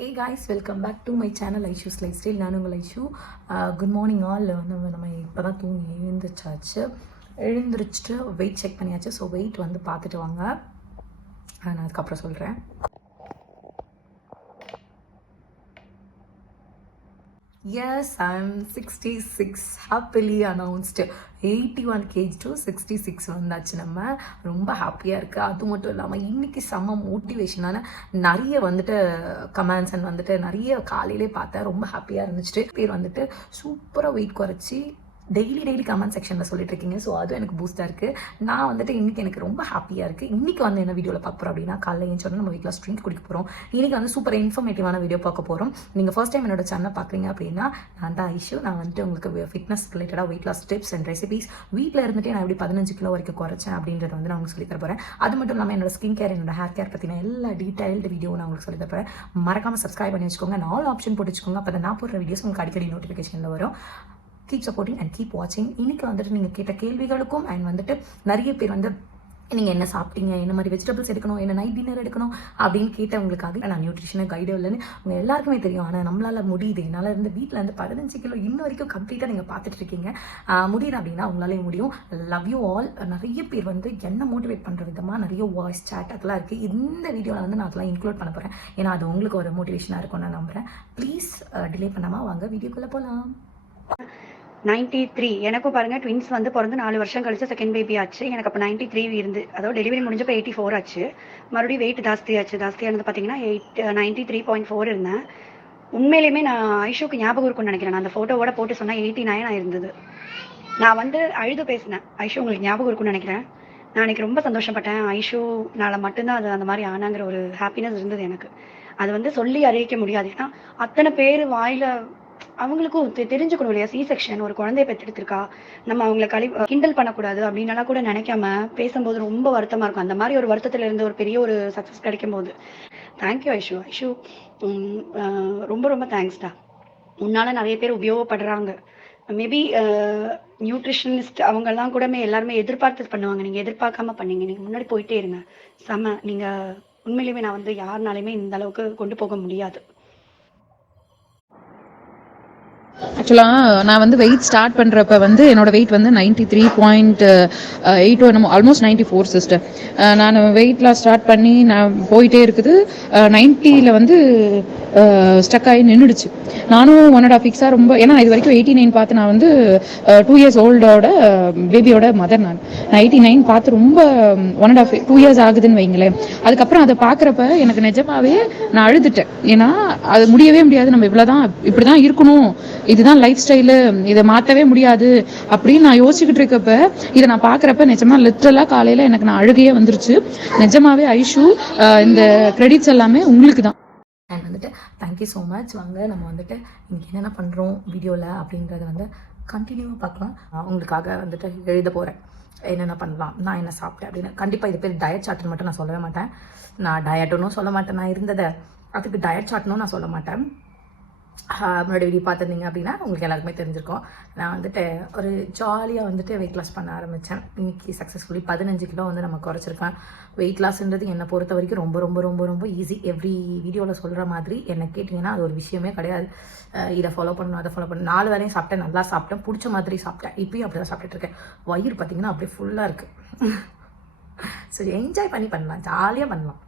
Hey guys, welcome back to my channel Aishu's Lifestyle. நான் உங்கள் Aishu. Good morning all. நம்ம இப்போ தான் தூங்கி எழுந்திரிச்சிட்டு வெயிட் செக் பண்ணியாச்சு. ஸோ வெயிட் வந்து பார்த்துட்டு வாங்க, நான் அதுக்கப்புறம் சொல்கிறேன். Yes, I'm 66, happily announced. 81 kg to 66 வந்தாச்சு. நம்ம ரொம்ப ஹாப்பியாக இருக்குது. அது மட்டும் இல்லாமல் இன்றைக்கி செம்ம மோட்டிவேஷனான நிறைய வந்துட்டு கமெண்ட்ஸ் அண்ட் வந்துட்டு நிறைய காலையிலே பார்த்தேன். ரொம்ப ஹாப்பியாக இருந்துச்சு. பேர் வந்துட்டு சூப்பராக வெயிட் குறைச்சி டெய்லி கமெண்ட் செக்ஷனில் சொல்லிட்டு இருக்கீங்க. ஸோ அதுவும் எனக்கு பூஸ்டாக இருக்குது. நான் வந்துட்டு இன்றைக்கி எனக்கு ரொம்ப ஹாப்பியாக இருக்குது. இன்றைக்கி வந்து என்ன வீடியோவில் பார்க்க போகிறோம் அப்படின்னா, காலையில் ஏன் சொன்னால் நம்ம வீட்டில் ட்ரிங்க் குடிக்க போகிறோம். இன்றைக்கி வந்து சூப்பர் இன்ஃபர்மேட்டிவான வீடியோ பார்க்க போகிறோம். நீங்கள் ஃபர்ஸ்ட் டைம் என்னோட சேனல் பார்க்குறீங்க அப்படின்னா, நான் தான் ஐஷு. நான் வந்துட்டு உங்களுக்கு ஃபிட்னஸ் ரிலேட்டடாக weight loss tips and recipes வீட்டில் இருந்துட்டு நான் எப்படி 15 கிலோ வரைக்கும் குறைச்சேன் அப்படின்றத வந்து நான் உங்களுக்கு சொல்லி தர போகிறேன். அது மட்டும் இல்லாமல் என்னோட ஸ்கின் கேர், என்னோட ஹேர் கேர் பற்றின எல்லா டீட்டெயில்டு வீடியோ நான் உங்களுக்கு சொல்லி தர போகிறேன். மறக்காமல் சப்ஸ்கிரைப் பண்ணி வச்சுக்கோங்க. ஆல் ஆப்ஷன் போட்டு வச்சுக்கோங்க. அப்போ நான் போடுற வீடியோஸ் உங்களுக்கு அடிக்கடி நோட்டிஃபிகேஷனில் வரும். கீப் சப்போர்ட்டிங் அண்ட் கீப் வாட்சிங். இன்றைக்கி வந்துட்டு நீங்கள் கேட்ட கேள்விகளுக்கும் அண்ட் வந்துட்டு நிறைய பேர் வந்து நீங்கள் என்ன சாப்பிட்டீங்க, என்ன மாதிரி வெஜிடபிள்ஸ் எடுக்கணும், என்ன நைட் டின்னர் எடுக்கணும் அப்படின்னு கேட்டவங்களுக்காக நான் நியூட்ரிஷனை கைடு இல்லைன்னு உங்கள் எல்லாருக்குமே தெரியும். ஆனால் நம்மளால் முடியுது. என்னால் இருந்து வீட்டில் வந்து 15 கிலோ இன்ன வரைக்கும் கம்ப்ளீட்டாக நீங்கள் பார்த்துட்டு இருக்கீங்க. முடியுது அப்படின்னா உங்களாலே முடியும். Love you all. நிறைய பேர் வந்து என்ன மோட்டிவேட் பண்ணுற விதமாக நிறைய வாய்ஸ் சேட் அதெல்லாம் இருக்குது. இந்த வீடியோவில் வந்து நான் அதெல்லாம் இன்க்ளூட் பண்ண போகிறேன். ஏன்னா அது உங்களுக்கு ஒரு மோட்டிவேஷனாக இருக்கும்னு நான் நம்புகிறேன். ப்ளீஸ் டிலே பண்ணாமல் வாங்க வீடியோக்குள்ளே போகலாம். 93. எனக்கும் பாருங்க ட்வின்ஸ் வந்து பிறந்து 4 வருஷம் கழிச்சு செகண்ட் பேபி ஆச்சு. எனக்கு அப்போ 93 இருந்து, அதாவது டெலிவரி முடிஞ்சப்போ 84 ஆச்சு. மறுபடியும் வெயிட் ஜாஸ்தியானது பார்த்தீங்கன்னா 93.4 இருந்தேன். உண்மையிலேயுமே நான் ஐஷுக்கு ஞாபகம் இருக்கும்னு நினைக்கிறேன். நான் அந்த ஃபோட்டோவோட போட்டு சொன்னால் 89 ஆயிருந்தது. நான் வந்து அழுது பேசினேன். ஐஷு உங்களுக்கு ஞாபகம் இருக்கும்னு நினைக்கிறேன். நான் எனக்கு ரொம்ப சந்தோஷப்பட்டேன். ஐஷுனால மட்டும்தான் அது அந்த மாதிரி ஆனாங்கிற ஒரு ஹாப்பினஸ் இருந்தது எனக்கு. அது வந்து சொல்லி அறிவிக்க முடியாது. ஏன்னா அத்தனை பேர் வாயில அவங்களுக்கும் தெரிஞ்சுக்கணும் இல்லையா, சி செக்ஷன் ஒரு குழந்தைய பெற்றெடுத்திருக்கா, நம்ம அவங்கள கிண்டல் பண்ணக்கூடாது அப்படின்னாலாம் கூட நினைக்காம பேசும்போது ரொம்ப வருத்தமா இருக்கும். அந்த மாதிரி ஒரு வருத்தத்துல இருந்து ஒரு பெரிய ஒரு சக்சஸ் கிடைக்கும் போது தேங்க்யூ ஐஷு. ரொம்ப ரொம்ப தேங்க்ஸ்டா. உன்னால நிறைய பேர் உபயோகப்படுறாங்க. மேபி நியூட்ரிஷனிஸ்ட் அவங்கெல்லாம் கூட எல்லாருமே எதிர்பார்த்து பண்ணுவாங்க. நீங்க எதிர்பார்க்காம பண்ணீங்க. நீங்க முன்னாடி போயிட்டே இருங்க. நீங்க உண்மையிலுமே நான் வந்து யாருனாலுமே இந்த அளவுக்கு கொண்டு போக முடியாது. ஆக்சுவலாக நான் வந்து வெயிட் ஸ்டார்ட் பண்ணுறப்ப வந்து என்னோட வெயிட் வந்து 93.8 என்னமோ, ஆல்மோஸ்ட் 94 சிஸ்டர். நான் வெயிட்லாம் ஸ்டார்ட் பண்ணி நான் போயிட்டே இருக்குது. 90 வந்து ஸ்டக் ஆகி நின்றுடுச்சு. நானும் 1.5 வீக்ஸாக ரொம்ப, ஏன்னா இது வரைக்கும் 89 பார்த்து நான் வந்து 2 இயர்ஸ் ஓல்டோட பேபியோட மதர். நான் 89 பார்த்து ரொம்ப 2 இயர்ஸ் ஆகுதுன்னு வைங்களேன். அதுக்கப்புறம் அதை பார்க்குறப்ப எனக்கு நிஜமாவே நான் அழுதுட்டேன். ஏன்னா அது முடியவே முடியாது, நம்ம இவ்வளோதான் இப்படிதான் இருக்கணும், இதுதான் லைஃப் ஸ்டைலு, இதை மாற்றவே முடியாது அப்படின்னு நான் யோசிச்சுக்கிட்டு இருக்கப்ப இதை நான் பார்க்குறப்ப நிஜமா லிட்ரலாக காலையில் எனக்கு நான் அழுகையே வந்துருச்சு. நிஜமாவே ஐஷு, இந்த கிரெடிட்ஸ் எல்லாமே உங்களுக்கு தான். அண்ட் வந்துட்டு தேங்க்யூ ஸோ மச். வாங்க நம்ம வந்துட்டு இன்றைக்கி என்னென்ன பண்ணுறோம் வீடியோவில் அப்படின்றத வந்து கண்டினியூவாக பார்க்கலாம். உங்களுக்காக வந்துட்டு எழுத போகிறேன் என்னென்ன பண்ணலாம், நான் என்ன சாப்பிட்டேன் அப்படின்னு. கண்டிப்பாக இது பேர் டயட் சார்ட்னு மட்டும் நான் சொல்லவே மாட்டேன். நான் டயட்டுன்னு சொல்ல மாட்டேன். நான் இருந்ததை அதுக்கு டயட் சார்ட்னும் நான் சொல்ல மாட்டேன். முன்னாடி வீடியோ பார்த்துருந்தீங்க அப்படின்னா உங்களுக்கு எல்லாருக்குமே தெரிஞ்சிருக்கும். நான் வந்துட்டு ஒரு ஜாலியாக வந்துட்டு வெயிட் லாஸ் பண்ண ஆரம்பித்தேன். இன்றைக்கி சக்ஸஸ்ஃபுல்லி 15 கிலோ வந்து நம்ம குறைச்சிருக்கேன். வெயிட் லாஸ்ன்றது என்னை பொறுத்த வரைக்கும் ரொம்ப ரொம்ப ரொம்ப ரொம்ப ஈஸி. எவ்ரி வீடியோவில் சொல்கிற மாதிரி என்னை கேட்டிங்கன்னா அது ஒரு விஷயமே கிடையாது. இதை ஃபாலோ பண்ணணும், அதை ஃபாலோ பண்ணணும். 4 வேலையும் சாப்பிட்டேன், நல்லா சாப்பிட்டேன், பிடிச்ச மாதிரி சாப்பிட்டேன். இப்பயும் அப்படி தான் சாப்பிட்டுட்ருக்கேன். வயிறு பார்த்திங்கன்னா அப்படியே ஃபுல்லாக இருக்குது. சரி, என்ஜாய் பண்ணலாம், ஜாலியாக பண்ணலாம்.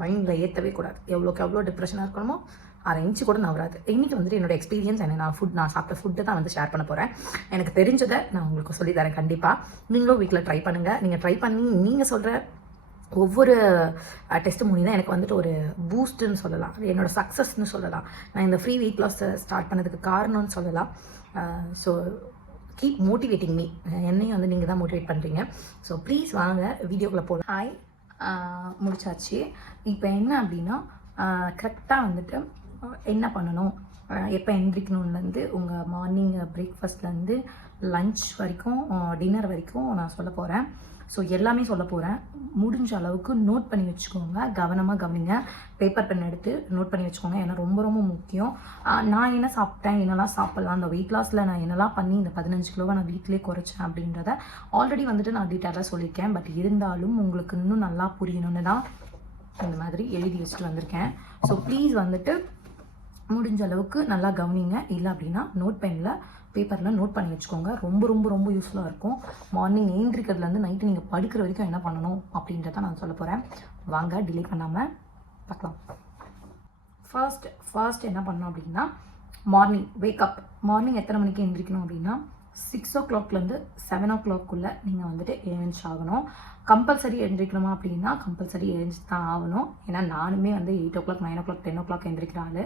மைண்டில் ஏற்றவே கூடாது. எவ்வளோக்கு எவ்வளோ டிப்ரெஷனாக இருக்கணுமோ 1/2 இன்ச்சு கூட நவராது. இன்றைக்கி வந்துட்டு என்னோட எக்ஸ்பீரியன்ஸ் என்ன, நான் சாப்பிட்ட ஃபுட்டை தான் வந்து ஷேர் பண்ண போகிறேன். எனக்கு தெரிஞ்சதை நான் உங்களுக்கு சொல்லித்தரேன். கண்டிப்பாக நீங்களும் வீட்டில் ட்ரை பண்ணுங்கள். நீங்கள் ட்ரை பண்ணி நீங்கள் சொல்கிற ஒவ்வொரு டெஸ்ட் மூணி தான் எனக்கு வந்துட்டு ஒரு பூஸ்ட்டுன்னு சொல்லலாம், என்னோடய சக்ஸஸ்ன்னு சொல்லலாம். நான் இந்த ஃப்ரீ வெயிட் லாஸ் ஸ்டார்ட் பண்ணதுக்கு காரணம்னு சொல்லலாம். So keep motivating me. என்னையும் வந்து நீங்கள் தான் மோட்டிவேட் பண்ணுறீங்க. ஸோ ப்ளீஸ் வாங்க வீடியோக்குள்ளே போகலாம். ஹாய், முடிச்சாச்சு. இப்போ என்ன அப்படின்னா, கரெக்டாக வந்துட்டு என்ன பண்ணணும், எப்போ எந்திரிக்கணும்லேருந்து உங்கள் மார்னிங் பிரேக்ஃபாஸ்ட்லேருந்து லன்ச் வரைக்கும் டின்னர் வரைக்கும் நான் சொல்ல போகிறேன். ஸோ எல்லாமே சொல்ல போகிறேன். முடிஞ்ச அளவுக்கு நோட் பண்ணி வச்சுக்கோங்க. கவனமாக கவனிங்க. பேப்பர் பென் எடுத்து நோட் பண்ணி வச்சுக்கோங்க. ஏன்னா ரொம்ப ரொம்ப முக்கியம். நான் என்ன சாப்பிட்டேன், என்னெல்லாம் சாப்பிட்லாம், அந்த வெயிட் லாஸில் நான் என்னெல்லாம் பண்ணி இந்த 15 கிலோவை நான் வீட்டிலே குறைச்சேன் அப்படின்றத ஆல்ரெடி வந்துட்டு நான் டீட்டெயிலாக சொல்லியிருக்கேன். பட் இருந்தாலும் உங்களுக்கு இன்னும் நல்லா புரியணும்னு தான் இந்த மாதிரி எழுதி வச்சுட்டு வந்திருக்கேன். ஸோ ப்ளீஸ் வந்துட்டு முடிஞ்ச அளவுக்கு நல்லா கவனிங்க. இல்லை அப்படின்னா நோட் பெனில் பேப்பரில் நோட் பண்ணி வச்சுக்கோங்க. ரொம்ப ரொம்ப ரொம்ப யூஸ்ஃபுல்லாக இருக்கும். மார்னிங் ஏந்திரிக்கிறதுலேருந்து நைட்டு நீங்கள் படுக்கிற வரைக்கும் என்ன பண்ணணும் அப்படின்றத நான் சொல்ல போகிறேன். வாங்க டிலே பண்ணாமல் பார்க்கலாம். ஃபர்ஸ்ட் என்ன பண்ணணும் அப்படின்னா மார்னிங் வேக்கப். மார்னிங் எத்தனை மணிக்கு எழுந்திரிக்கணும் அப்படின்னா 6 o'clockலேருந்து 7 o'clockக்குள்ளே நீங்கள் வந்துட்டு எழுந்திரிச்சாகணும். கம்பல்சரி எழுந்திரிக்கணுமா அப்படின்னா கம்பல்சரி எழுந்திரிச்சு தான் ஆகணும். ஏன்னா நானுமே வந்து 8 o'clock 9 o'clock 10 o'clock எழுந்திரிக்கிறாள்.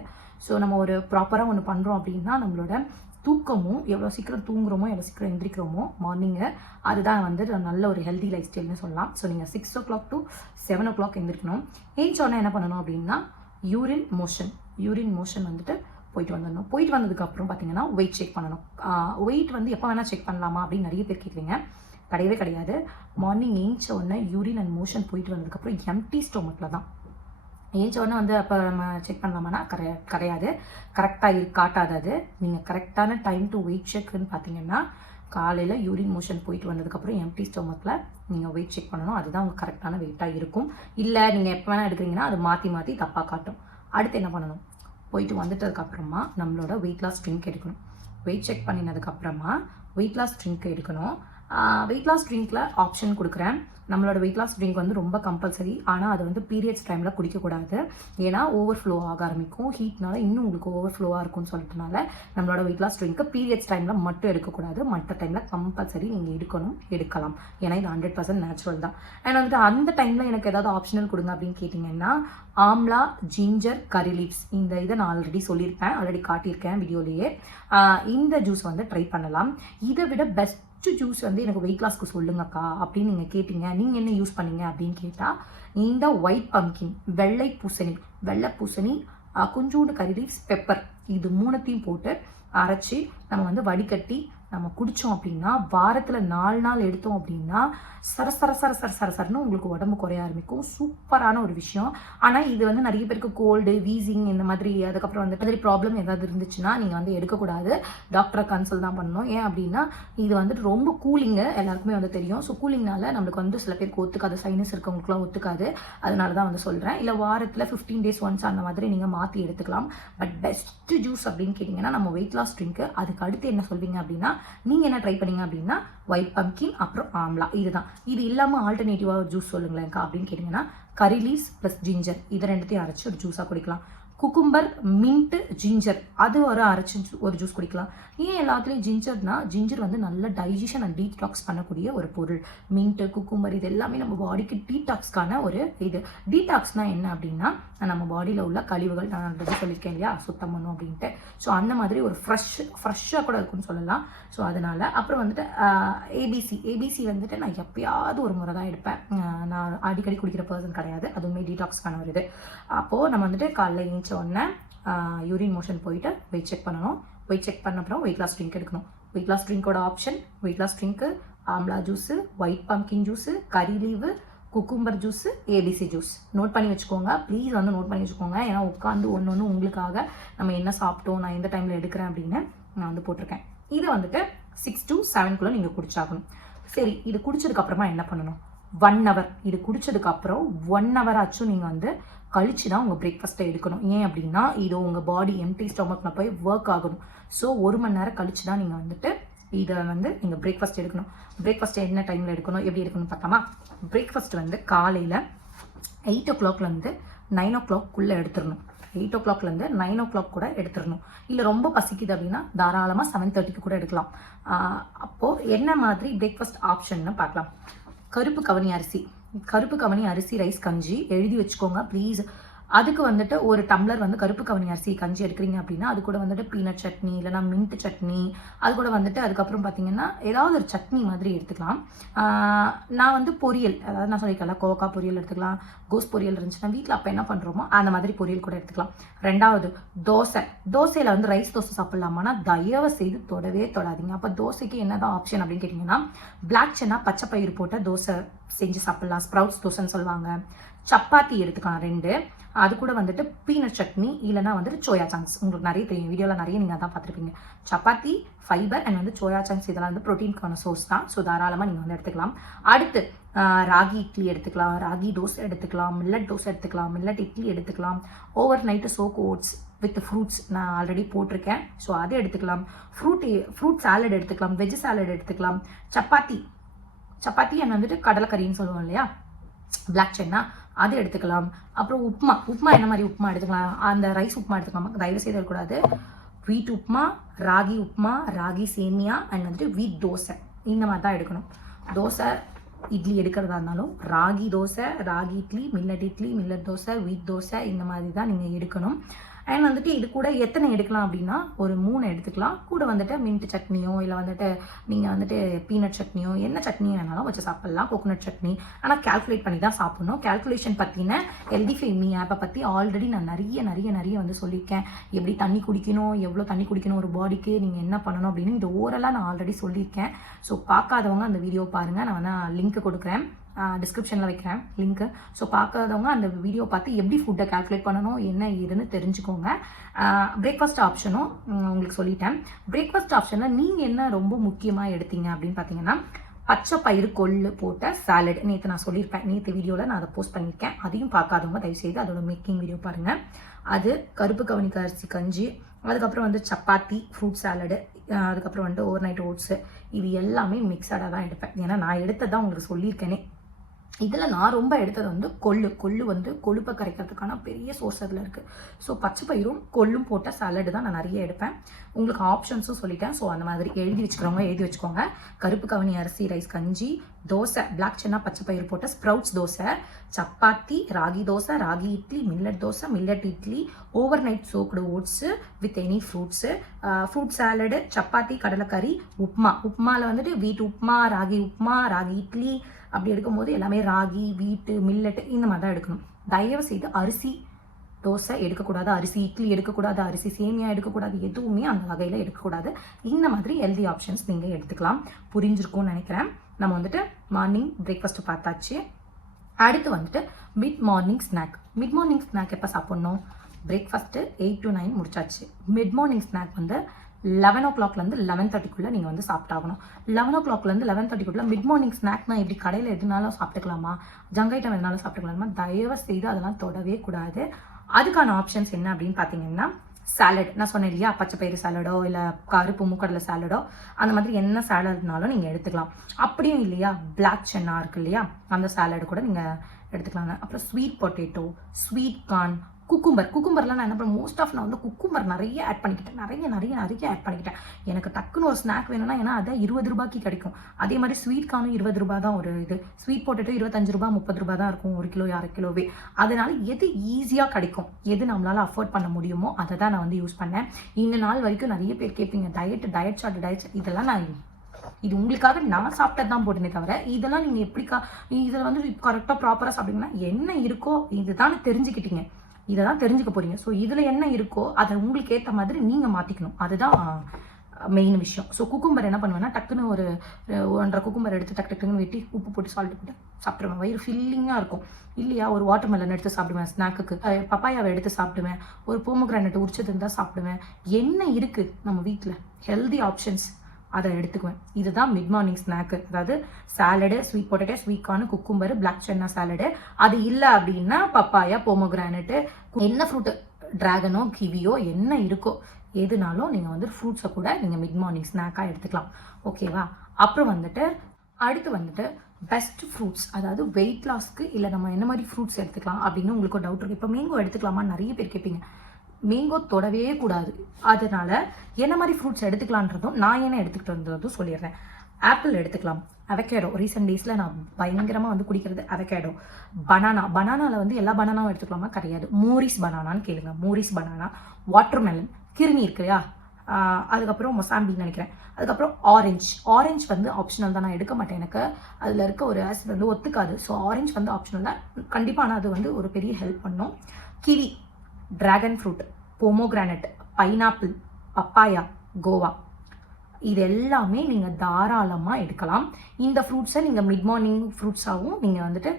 ஸோ நம்ம ஒரு ப்ராப்பராக ஒன்று பண்ணுறோம் அப்படின்னா நம்மளோட தூக்கமும் எவ்வளோ சீக்கிரம் தூங்குறோமோ எவ்வளோ சீக்கிரம் எழுந்திரிக்கிறோமோ மார்னிங்கு அதுதான் வந்து நல்ல ஒரு ஹெல்தி லைஃப் ஸ்டைல்னு சொல்லலாம். ஸோ நீங்கள் 6 o'clock to 7 o'clock எழுந்திரிக்கணும். ஏஞ்சோடனே என்ன பண்ணணும் அப்படின்னா யூரின் மோஷன் வந்துட்டு போயிட்டு வந்துடணும். போயிட்டு வந்ததுக்கப்புறம் பார்த்தீங்கன்னா வெயிட் செக் பண்ணணும். வெயிட் வந்து எப்போ வேணால் செக் பண்ணலாமா அப்படின்னு நிறைய பேர் கேட்குறீங்க. கிடையவே கிடையாது. மார்னிங் ஏஞ்ச உடனே யூரின் அண்ட் மோஷன் போயிட்டு வந்ததுக்கப்புறம் எம்டி ஸ்டொமக்கில் தான். ஏஞ்ச உடனே வந்து அப்போ நம்ம செக் பண்ணலாமான்னா கிடையாது. கரெக்டாக காட்டாது. அது நீங்கள் கரெக்டான டைம் டு வெயிட் செக்னு பார்த்தீங்கன்னா காலையில் யூரின் மோஷன் போயிட்டு வந்ததுக்கப்புறம் எம்டி ஸ்டொமக்கில் நீங்கள் வெயிட் செக் பண்ணணும். அதுதான் உங்கள் கரெக்டான வெயிட்டாக இருக்கும். இல்லை நீங்கள் எப்போ வேணால் எடுக்கிறீங்கன்னா அது மாற்றி தப்பாக காட்டும். அடுத்து என்ன பண்ணணும், போயிட்டு வந்துட்டதுக்கப்புறமா நம்மளோட வெயிட் லாஸ் ட்ரிங்க் எடுக்கணும். வெயிட் செக் பண்ணினதுக்கப்புறமா வெயிட் லாஸ் ட்ரிங்க் எடுக்கணும். வெயிட் லாஸ் ட்ரிங்க்கில் ஆப்ஷன் கொடுக்குறேன். நம்மளோட வெயிட் லாஸ் ட்ரிங்க் வந்து ரொம்ப கம்பல்சரி. ஆனால் அது வந்து பீரியட்ஸ் டைமில் குடிக்கக்கூடாது. ஏன்னா ஓவர்ஃப்ளோ ஆக ஆரம்பிக்கும். ஹீட்னால இன்னும் உங்களுக்கு ஓவர்ஃப்ளோவாக இருக்கும்னு சொல்லிட்டனால நம்மளோட வெயிட் லாஸ் ட்ரிங்க்கு பீரியட்ஸ் டைமில் மட்டும் எடுக்கக்கூடாது. மற்ற டைமில் கம்பல்சரி நீங்கள் எடுக்கலாம். ஏன்னா இது 100% நேச்சுரல் தான். அண்ட் வந்துட்டு அந்த டைமில் எனக்கு ஏதாவது ஆப்ஷனல் கொடுங்க அப்படின்னு கேட்டிங்கன்னா ஆம்லா, ஜிஞ்சர், கரி லீவ்ஸ் இந்த இதை நான் சொல்லியிருப்பேன். ஆல்ரெடி காட்டியிருக்கேன் வீடியோலேயே. இந்த ஜூஸ் வந்து ட்ரை பண்ணலாம். இதை விட பெஸ்ட் ஜூஸ் வந்து எனக்கு வெயிட் லாஸ்க்கு சொல்லுங்கக்கா அப்படின்னு நீங்கள் கேட்டிங்க. நீங்கள் என்ன யூஸ் பண்ணீங்க அப்படின்னு கேட்டால் இந்த ஒயிட் பம்கின், வெள்ளை பூசணி, கொஞ்சோண்டு கரி லீவ்ஸ், பெப்பர் இது 3த்தையும் போட்டு அரைச்சி நம்ம வந்து வடிகட்டி நம்ம குடித்தோம் அப்படின்னா வாரத்தில் 4 நாள் எடுத்தோம் அப்படின்னா சரசரன்னு உங்களுக்கு உடம்பு குறைய ஆரம்பிக்கும். சூப்பரான ஒரு விஷயம். ஆனால் இது வந்து நிறைய பேருக்கு கோல்டு, வீசிங் இந்த மாதிரி அதுக்கப்புறம் வந்து மாதிரி ப்ராப்ளம் ஏதாவது இருந்துச்சுன்னா நீங்கள் வந்து எடுக்கக்கூடாது. டாக்டரை கன்சல்ட் தான் பண்ணணும். ஏன் அப்படின்னா இது வந்துட்டு ரொம்ப கூலிங்கு, எல்லாருக்குமே வந்து தெரியும். ஸோ கூலிங்னால நம்மளுக்கு வந்து சில பேருக்கு ஒத்துக்காது, சைனஸ் இருக்கவங்களுக்குலாம் ஒத்துக்காது. அதனால தான் வந்து சொல்கிறேன். இல்லை வாரத்தில் 15 days ஒன்ஸ் அந்த மாதிரி நீங்கள் மாற்றி எடுத்துக்கலாம். பட் பெஸ்ட் ஜூஸ் அப்படின்னு கேட்டிங்கன்னா நம்ம வெயிட் லாஸ் ட்ரிங்க்கு. அதுக்கு அடுத்து என்ன சொல்வீங்க அப்படின்னா நீங்கள் என்ன ட்ரை பண்ணீங்க அப்படின்னா ஒயிட் பம்கின் அப்புறம் ஆம்லா. இதுதான். இது இல்லாமல் ஆல்டர்னேட்டிவாக ஜூஸ் சொல்லுங்களேன்க்கா அப்படின்னு கேட்டிங்கன்னா கரி லீவ்ஸ் ப்ளஸ் ஜிஞ்சர் இது 2த்தையும் அரைச்சி ஒரு ஜூஸாக குடிக்கலாம். குக்கும்பர், மின்ட்டு, ஜிஞ்சர் அது அரைச்சி ஒரு ஜூஸ் குடிக்கலாம். ஏன் எல்லாத்துலேயும் ஜிஞ்சர் வந்து நல்ல டைஜஷன் அண்ட் டீடாக்ஸ் பண்ணக்கூடிய ஒரு பொருள். மின்ட்டு, குக்கும்பர் இது எல்லாமே நம்ம பாடிக்கு டீடாக்ஸ்க்கான ஒரு இது. டீடாக்ஸ்னால் என்ன அப்படின்னா நம்ம பாடியில் உள்ள கழிவுகள் நான் ஆல்ரெடி சொல்லியிருக்கேன் இல்லையா, சுத்தம் பண்ணும் அப்படின்ட்டு. ஸோ அந்த மாதிரி ஒரு ஃப்ரெஷ்ஷாக கூட இருக்குன்னு சொல்லலாம். ஸோ அதனால் அப்புறம் வந்துட்டு ஏபிசி வந்துட்டு நான் எப்பயாவது ஒரு முறை தான் எடுப்பேன். நான் அடிக்கடி குடிக்கிற பர்சன் கிடையாது. அதுவுமே டீடாக்ஸ்க்கான ஒரு இது. அப்போது நம்ம வந்துட்டு காலைல ஏஞ்ச உடனே யூரின் மோஷன் போயிட்டு வெயிட் செக் பண்ணணும். வெயிட் செக் பண்ண அப்புறம் வெயிட் லாஸ் ட்ரிங்க் எடுக்கணும். வெயிட் லாஸ் ட்ரிங்கோட ஆப்ஷன் வெயிட் லாஸ் ட்ரிங்க்கு, amla juice, white pumpkin juice, curry leaf, cucumber juice, ABC juice. Note பண்ணி வச்சுக்கோங்க. ப்ளீஸ் வந்து நோட் பண்ணி வச்சுக்கோங்க. ஏன்னா உட்காந்து ஒன்று உங்களுக்காக நம்ம என்ன சாப்பிட்டோம், நான் எந்த டைமில் எடுக்கிறேன் அப்படின்னு நான் வந்து போட்டிருக்கேன். இதை வந்துட்டு 6 to 7 நீங்கள் குடிச்சாகணும். சரி, இது குடிச்சதுக்கப்புறமா என்ன பண்ணணும்? 1 hour. இது குடிச்சதுக்கப்புறம் 1 hour ஆச்சும் நீங்கள் வந்து கழிச்சு தான் உங்கள் பிரேக்ஃபாஸ்ட்டை எடுக்கணும். ஏன் அப்படின்னா இது உங்கள் பாடி எம்டி ஸ்டொமக்கில் போய் ஒர்க் ஆகணும். ஸோ 1 மணி நேரம் கழிச்சு தான் நீங்கள் வந்துட்டு இதை வந்து நீங்கள் பிரேக்ஃபாஸ்ட் எடுக்கணும். பிரேக்ஃபாஸ்ட் என்ன டைமில் எடுக்கணும், எப்படி எடுக்கணும்னு பார்த்தாமா, பிரேக்ஃபாஸ்ட் வந்து காலையில் 8 o'clockலேருந்து 9 o'clockக்குள்ளே எடுத்துடணும். 8 o'clockலேருந்து 9 o'clock கூட எடுத்துடணும். இல்லை ரொம்ப பசிக்குது அப்படின்னா தாராளமாக 7:30க்கு கூட எடுக்கலாம். அப்போது என்ன மாதிரி பிரேக்ஃபாஸ்ட் ஆப்ஷன்னு பார்க்கலாம். கருப்பு கவனி அரிசி ரைஸ் கஞ்சி எழுதி வச்சுக்கோங்க ப்ளீஸ். அதுக்கு வந்துட்டு ஒரு டம்ளர் வந்து கருப்பு கவனி அரிசி கஞ்சி எடுக்கிறீங்க அப்படின்னா அது கூட வந்துட்டு பீனட் சட்னி இல்லைனா மின்ட் சட்னி, அது கூட வந்துட்டு அதுக்கப்புறம் பார்த்தீங்கன்னா ஏதாவது ஒரு சட்னி மாதிரி எடுத்துக்கலாம். நான் வந்து பொரியல், அதாவது நான் சொல்லிக்கலாம் கோவக்கா பொரியல் எடுத்துக்கலாம், கோஸ் பொரியல் இருந்துச்சுன்னா வீட்டில் அப்போ என்ன பண்ணுறோமோ அந்த மாதிரி பொரியல் கூட எடுத்துக்கலாம். 2வது தோசையில் வந்து ரைஸ் தோசை சாப்பிட்லாமான்னா தயவு செய்து தொடவே தொடாதீங்க. அப்போ தோசைக்கு என்னதான் ஆப்ஷன் அப்படின்னு கேட்டிங்கன்னா பிளாக் சென்னா பச்சை பயிறு போட்ட தோசை செஞ்சு சாப்பிட்லாம். ஸ்ப்ரவுட்ஸ் தோசைன்னு சொல்லுவாங்க. சப்பாத்தி எடுத்துக்கலாம் 2. அது கூட வந்துட்டு பீனட் சட்னி இல்லைனா வந்துட்டு சோயா சங்க்ஸ். உங்களுக்கு நிறைய தெரியும், வீடியோவில் நிறைய நீங்கள் தான் பார்த்துருப்பீங்க. சப்பாத்தி, ஃபைபர் அண்ட் வந்து சோயா சங்க்ஸ் இதெல்லாம் வந்து ப்ரோட்டீனுக்கான சோர்ஸ் தான். ஸோ தாராளமாக நீங்கள் வந்து எடுத்துக்கலாம். அடுத்து ராகி இட்லி எடுத்துக்கலாம், ராகி தோசை எடுத்துக்கலாம், மில்லட் தோசை எடுத்துக்கலாம், மில்லட் இட்லி எடுத்துக்கலாம். Overnight soak oats with fruits நான் ஆல்ரெடி போட்டிருக்கேன். ஸோ அதை எடுத்துக்கலாம். ஃப்ரூட் சாலட் எடுத்துக்கலாம், வெஜ் சாலட் எடுத்துக்கலாம். சப்பாத்தி அண்ட் வந்துட்டு கடலைக்கறின்னு சொல்லுவோம் இல்லையா, பிளாக் சென்னா, அது எடுத்துக்கலாம். அப்புறம் உப்புமா என்ன மாதிரி உப்புமா எடுத்துக்கலாம், அந்த ரைஸ் உப்புமா எடுத்துக்கலாம். தயவு செய்து இருக்கக்கூடாது. வீட் உப்புமா, ராகி சேமியா அண்ட் வந்துட்டு வீட் தோசை, இந்த மாதிரி தான் எடுக்கணும். தோசை இட்லி எடுக்கிறதா இருந்தாலும் ராகி தோசை, ராகி இட்லி, மில்லட் தோசை, வீட் தோசை, இந்த மாதிரி தான் நீங்கள் எடுக்கணும். அண்ட் வந்துட்டு இது கூட எத்தனை எடுக்கலாம் அப்படின்னா ஒரு 3 எடுத்துக்கலாம். கூட வந்துட்டு மின்ட் சட்னியோ இல்லை வந்துட்டு நீங்கள் வந்துட்டு பீனட் சட்னியோ என்ன சட்னி வேணாலும் வச்சு சாப்பிட்லாம், கோகோனட் சட்னி. ஆனால் கேல்குலேட் பண்ணி தான் சாப்பிட்ணும். கேல்குலேஷன் பற்றின ஹெல்தி ஃபேமி ஆப்பை பற்றி ஆல்ரெடி நான் நிறைய வந்து சொல்லியிருக்கேன். எப்படி தண்ணி குடிக்கணும், எவ்வளோ தண்ணி குடிக்கணும் ஒரு பாடிக்கு, நீங்கள் என்ன பண்ணணும் அப்படின்னு இது ஓரலாக நான் ஆல்ரெடி சொல்லியிருக்கேன். ஸோ பார்க்காதவங்க அந்த வீடியோ பாருங்கள். நான் வேணால் லிங்க் கொடுக்குறேன், டிஸ்கிரிப்ஷனில் வைக்கிறேன் லிங்க்கு. ஸோ பார்க்காதவங்க அந்த வீடியோ பார்த்து எப்படி ஃபுட்டை கால்குலேட் பண்ணணும் என்ன ஏதுன்னு தெரிஞ்சுக்கோங்க. பிரேக்ஃபாஸ்ட் ஆப்ஷனும் உங்களுக்கு சொல்லிட்டேன். பிரேக்ஃபாஸ்ட் ஆப்ஷனில் நீங்கள் என்ன ரொம்ப முக்கியமாக எடுத்தீங்க அப்படின்னு பார்த்தீங்கன்னா பச்சை பயிறு கொள்ளு போட்ட சாலட். நேற்று நான் சொல்லியிருப்பேன், நேற்று வீடியோவில் நான் அதை போஸ்ட் பண்ணியிருக்கேன். அதையும் பார்க்காதவங்க தயவுசெய்து அதோட மேக்கிங் வீடியோ பாருங்கள். அது கருப்பு கவனிக்க அரிசி கஞ்சி, அதுக்கப்புறம் வந்து சப்பாத்தி, ஃப்ரூட் சாலடு, அதுக்கப்புறம் வந்துட்டு ஓவர் நைட் ஓட்ஸு, இது எல்லாமே மிக்சடாக தான் எடுப்பேன். ஏன்னா நான் எடுத்ததான் உங்களுக்கு சொல்லியிருக்கேனே. இதில் நான் ரொம்ப எடுத்தது வந்து கொள்ளு வந்து கொழுப்பை கரைக்கிறதுக்கான பெரிய சோர்ஸ் அதில் இருக்குது. ஸோ பச்சை பயிரும் கொள்ளும் போட்ட சாலடு தான் நான் நிறைய எடுப்பேன். உங்களுக்கு ஆப்ஷன்ஸும் சொல்லிட்டேன். ஸோ அந்த மாதிரி எழுதி வச்சுக்கோங்க. கருப்பு கவனி அரிசி ரைஸ் கஞ்சி, தோசை பிளாக் சென்னா பச்சை பயிர் போட்ட sprouts dosa, chapati, ragi dosa, ragi idli, millet idli, overnight soaked oats with any fruits, fruit salad, chapati, கடலைக்கறி, உப்புமாவில் வந்துட்டு வீட் உப்புமா, ராகி இட்லி, அப்படி எடுக்கும்போது எல்லாமே ராகி, வீட்டு, மில்லட்டு, இந்த மாதிரி தான் எடுக்கணும். தயவு செய்து அரிசி தோசை எடுக்கக்கூடாது, அரிசி இட்லி எடுக்கக்கூடாது, அரிசி சேமியா எடுக்கக்கூடாது, எதுவுமே அந்த வகையில் எடுக்கக்கூடாது. இந்த மாதிரி ஹெல்தி ஆப்ஷன்ஸ் நீங்கள் எடுத்துக்கலாம். புரிஞ்சிருக்கும்னு நினைக்கிறேன். நம்ம வந்துட்டு மார்னிங் பிரேக்ஃபாஸ்ட்டு பார்த்தாச்சு. அடுத்து வந்துட்டு மிட் மார்னிங் ஸ்நாக் எப்போ சாப்பிட்ணும்? பிரேக்ஃபாஸ்ட்டு 8 to 9 முடிச்சாச்சு. மிட் மார்னிங் ஸ்நாக் வந்து 11 o'clockலேருந்து 11:30க்குள்ளே நீங்கள் வந்து சாப்பிட்டாகணும். 11 o'clockலேருந்து 11:30க்குள்ளே மிட் மார்னிங் ஸ்நாக்னா இப்படி கடையில் எதுனாலும் சாப்பிட்டுக்கலாமா, ஜங்க் ஐட்டம் எதுனாலும் சாப்பிட்டுக்கலாமா? தயவு செய்து அதெல்லாம் தொடவே கூடாது. அதுக்கான ஆப்ஷன்ஸ் என்ன அப்படின்னு பார்த்தீங்கன்னா சாலட், நான் சொன்னேன் இல்லையா, பச்சை பயிறு சாலடோ இல்லை கருப்பு மூக்கடலை சாலடோ, அந்த மாதிரி என்ன சாலட்னாலும் நீங்கள் எடுத்துக்கலாம். அப்படியும் இல்லையா பிளாக் சென்னா இருக்கு இல்லையா, அந்த சாலடு கூட நீங்கள் எடுத்துக்கலாங்க. அப்புறம் ஸ்வீட் பொட்டேட்டோ, ஸ்வீட் கார்ன், குக்கும்பர்லாம் நான் என்ன பண்ணேன், மோஸ்ட் ஆஃப் நான் வந்து குக்கும்பர் நிறைய ஆட் பண்ணிக்கிட்டேன். நிறைய ஆட் பண்ணிக்கிட்டேன். எனக்கு டக்குன்னு ஒரு ஸ்நாக் வேணும்னா, ஏன்னா அதை 20 ரூபாய்க்கு கிடைக்கும். அதே மாதிரி ஸ்வீட் கார்னும் 20 ரூபா தான் ஒரு இது. ஸ்வீட் பொட்டேட்டோ 25 ரூபா 30 ரூபா தான் இருக்கும், 1 கிலோ 1/2 கிலோவே. அதனால எது ஈஸியாக கிடைக்கும், எது நம்மளால அஃபோர்ட் பண்ண முடியுமோ அதை தான் நான் வந்து யூஸ் பண்ணேன். இந்த நாள் வரைக்கும் நிறைய பேர் கேட்பீங்க டயட் சார்ட், இதெல்லாம் நான் இது உங்களுக்காக நான் சாப்பிட்டது தான் போட்டுனே தவிர இதெல்லாம் நீங்கள் எப்படிக்கா இதில் வந்து கரெக்டாக ப்ராப்பராக சாப்பிட்டீங்கன்னா என்ன இருக்கோ இதுதான் தெரிஞ்சுக்கிட்டீங்க, இதை தான் தெரிஞ்சுக்க போறீங்க. ஸோ இதில் என்ன இருக்கோ அதை உங்களுக்கு ஏற்ற மாதிரி நீங்கள் மாற்றிக்கணும். அதுதான் மெயின் விஷயம். ஸோ குக்கும்பர் என்ன பண்ணுவேன்னா, டக்குன்னு ஒரு 1.5 குக்கும்பர் எடுத்து டக்குன்னு வெட்டி உப்பு போட்டு சால்ட் போட்டு சாப்பிடுவேன். வயிறு ஃபில்லிங்காக இருக்கும் இல்லையா. ஒரு வாட்டர் மெலன் எடுத்து சாப்பிடுவேன் ஸ்நாக்குக்கு, பப்பாயாவை எடுத்து சாப்பிடுவேன், ஒரு போமோகிரானட் உரிச்சது இருந்தால் சாப்பிடுவேன். என்ன இருக்குது நம்ம வீட்டில் ஹெல்தி ஆப்ஷன்ஸ் அதை எடுத்துக்குவேன். இதுதான் மிட் மார்னிங் ஸ்நாக்கு. அதாவது சாலடு, ஸ்வீட் பொட்டேட்டோ, ஸ்வீட் கார்னு, குக்கும்பர், பிளாக் சென்னா சாலடு. அது இல்லை அப்படின்னா பப்பாயா, போமோகிரானட்டு, என்ன ஃப்ரூட்டு, டிராகனோ கிவியோ என்ன இருக்கோ எதுனாலும் நீங்கள் வந்து ஃப்ரூட்ஸை கூட நீங்கள் மிட் மார்னிங் ஸ்நாக்காக எடுத்துக்கலாம். ஓகேவா. அப்புறம் வந்துட்டு அடுத்து வந்துட்டு பெஸ்ட் ஃப்ரூட்ஸ், அதாவது வெயிட் லாஸ்க்கு இல்லை நம்ம என்ன மாதிரி ஃப்ரூட்ஸ் எடுத்துக்கலாம் அப்படின்னு உங்களுக்கு ஒரு டவுட் இருக்குது. இப்போ மேங்கோ எடுத்துக்கலாமா நிறைய பேர் கேட்பீங்க. மேங்கோ தொடவே கூடாது. அதனால் என்ன மாதிரி ஃப்ரூட்ஸ் எடுத்துக்கலான்றதும் நான் என்ன எடுத்துக்கிட்டு வந்ததும் சொல்லிடுறேன். ஆப்பிள் எடுத்துக்கலாம், அவகேடோ, ரீசெண்ட் டேஸில் நான் பயங்கரமாக வந்து குடிக்கிறது அவகேடோ. பனானாவில் வந்து எல்லா பனானாவும் எடுத்துக்கலாமா? கிடையாது. மோரிஸ் பனானான்னு கேளுங்க. மோரிஸ் பனானா, வாட்டர் மெலன், கிருமி இருக்கு இல்லையா, அதுக்கப்புறம் மொசாம்பின்னு நினைக்கிறேன். அதுக்கப்புறம் ஆரஞ்சு வந்து ஆப்ஷனல் தான், நான் எடுக்க மாட்டேன். எனக்கு அதில் இருக்க ஒரு ஆசிட் வந்து ஒத்துக்காது. ஸோ ஆரஞ்சு வந்து ஆப்ஷனல் தான் கண்டிப்பாக. ஆனால் அது வந்து ஒரு பெரிய ஹெல்ப் பண்ணும். Kiwi, dragon fruit, pomegranate, pineapple, papaya, Goa, இது எல்லாமே நீங்கள் தாராளமாக எடுக்கலாம். இந்த ஃப்ரூட்ஸை நீங்கள் மிட் மார்னிங் ஃப்ரூட்ஸாகவும் நீங்கள் வந்துட்டு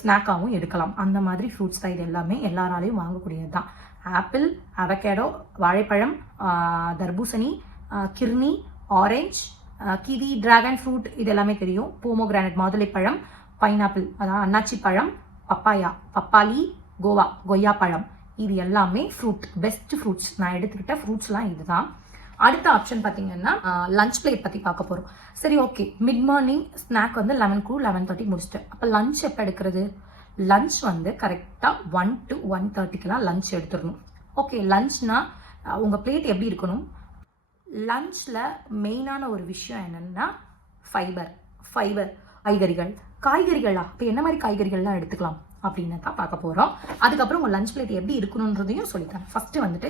ஸ்நாக்காகவும் எடுக்கலாம். அந்த மாதிரி ஃப்ரூட்ஸ் தான் இது எல்லாமே, எல்லாராலையும் வாங்கக்கூடியது தான். ஆப்பிள், அவகேடோ, வாழைப்பழம், தர்பூசணி, கிர்னி, ஆரஞ்ச், கிவி, டிராகன் ஃப்ரூட், இது எல்லாமே தெரியும். போமோகிரானட், மாதுளைப்பழம், பைனாப்பிள், அதாவது அன்னாச்சி பழம், பப்பாயா, பப்பாளி, கொய்யா பழம், இது எல்லாமே ஃப்ரூட், பெஸ்ட் ஃப்ரூட்ஸ். நான் எடுத்துக்கிட்ட ஃப்ரூட்ஸ்லாம் இதுதான். அடுத்த ஆப்ஷன் பார்த்தீங்கன்னா லஞ்ச் பிளேட் பற்றி பார்க்க போகிறோம். சரி, ஓகே, மிட் மார்னிங் ஸ்நாக் வந்து 11 to 11:30 முடிச்சிட்டேன். அப்போ லஞ்ச் எப்போ எடுக்கிறது? லஞ்ச் வந்து கரெக்டாக 1 to 1:30க்கெலாம் லஞ்ச் எடுத்துடணும். ஓகே, லஞ்ச்னா உங்கள் பிளேட் எப்படி இருக்கணும்? லஞ்சில் மெயினான ஒரு விஷயம் என்னென்னா ஃபைபர். காய்கறிகளா? இப்போ என்ன மாதிரி காய்கறிகள்லாம் எடுத்துக்கலாம் அப்படின்னு தான் பார்க்க போகிறோம். அதுக்கப்புறம் உங்கள் லஞ்ச் பிளேட் எப்படி இருக்கணுன்றதையும் சொல்லித்தரேன். ஃபஸ்ட்டு வந்துட்டு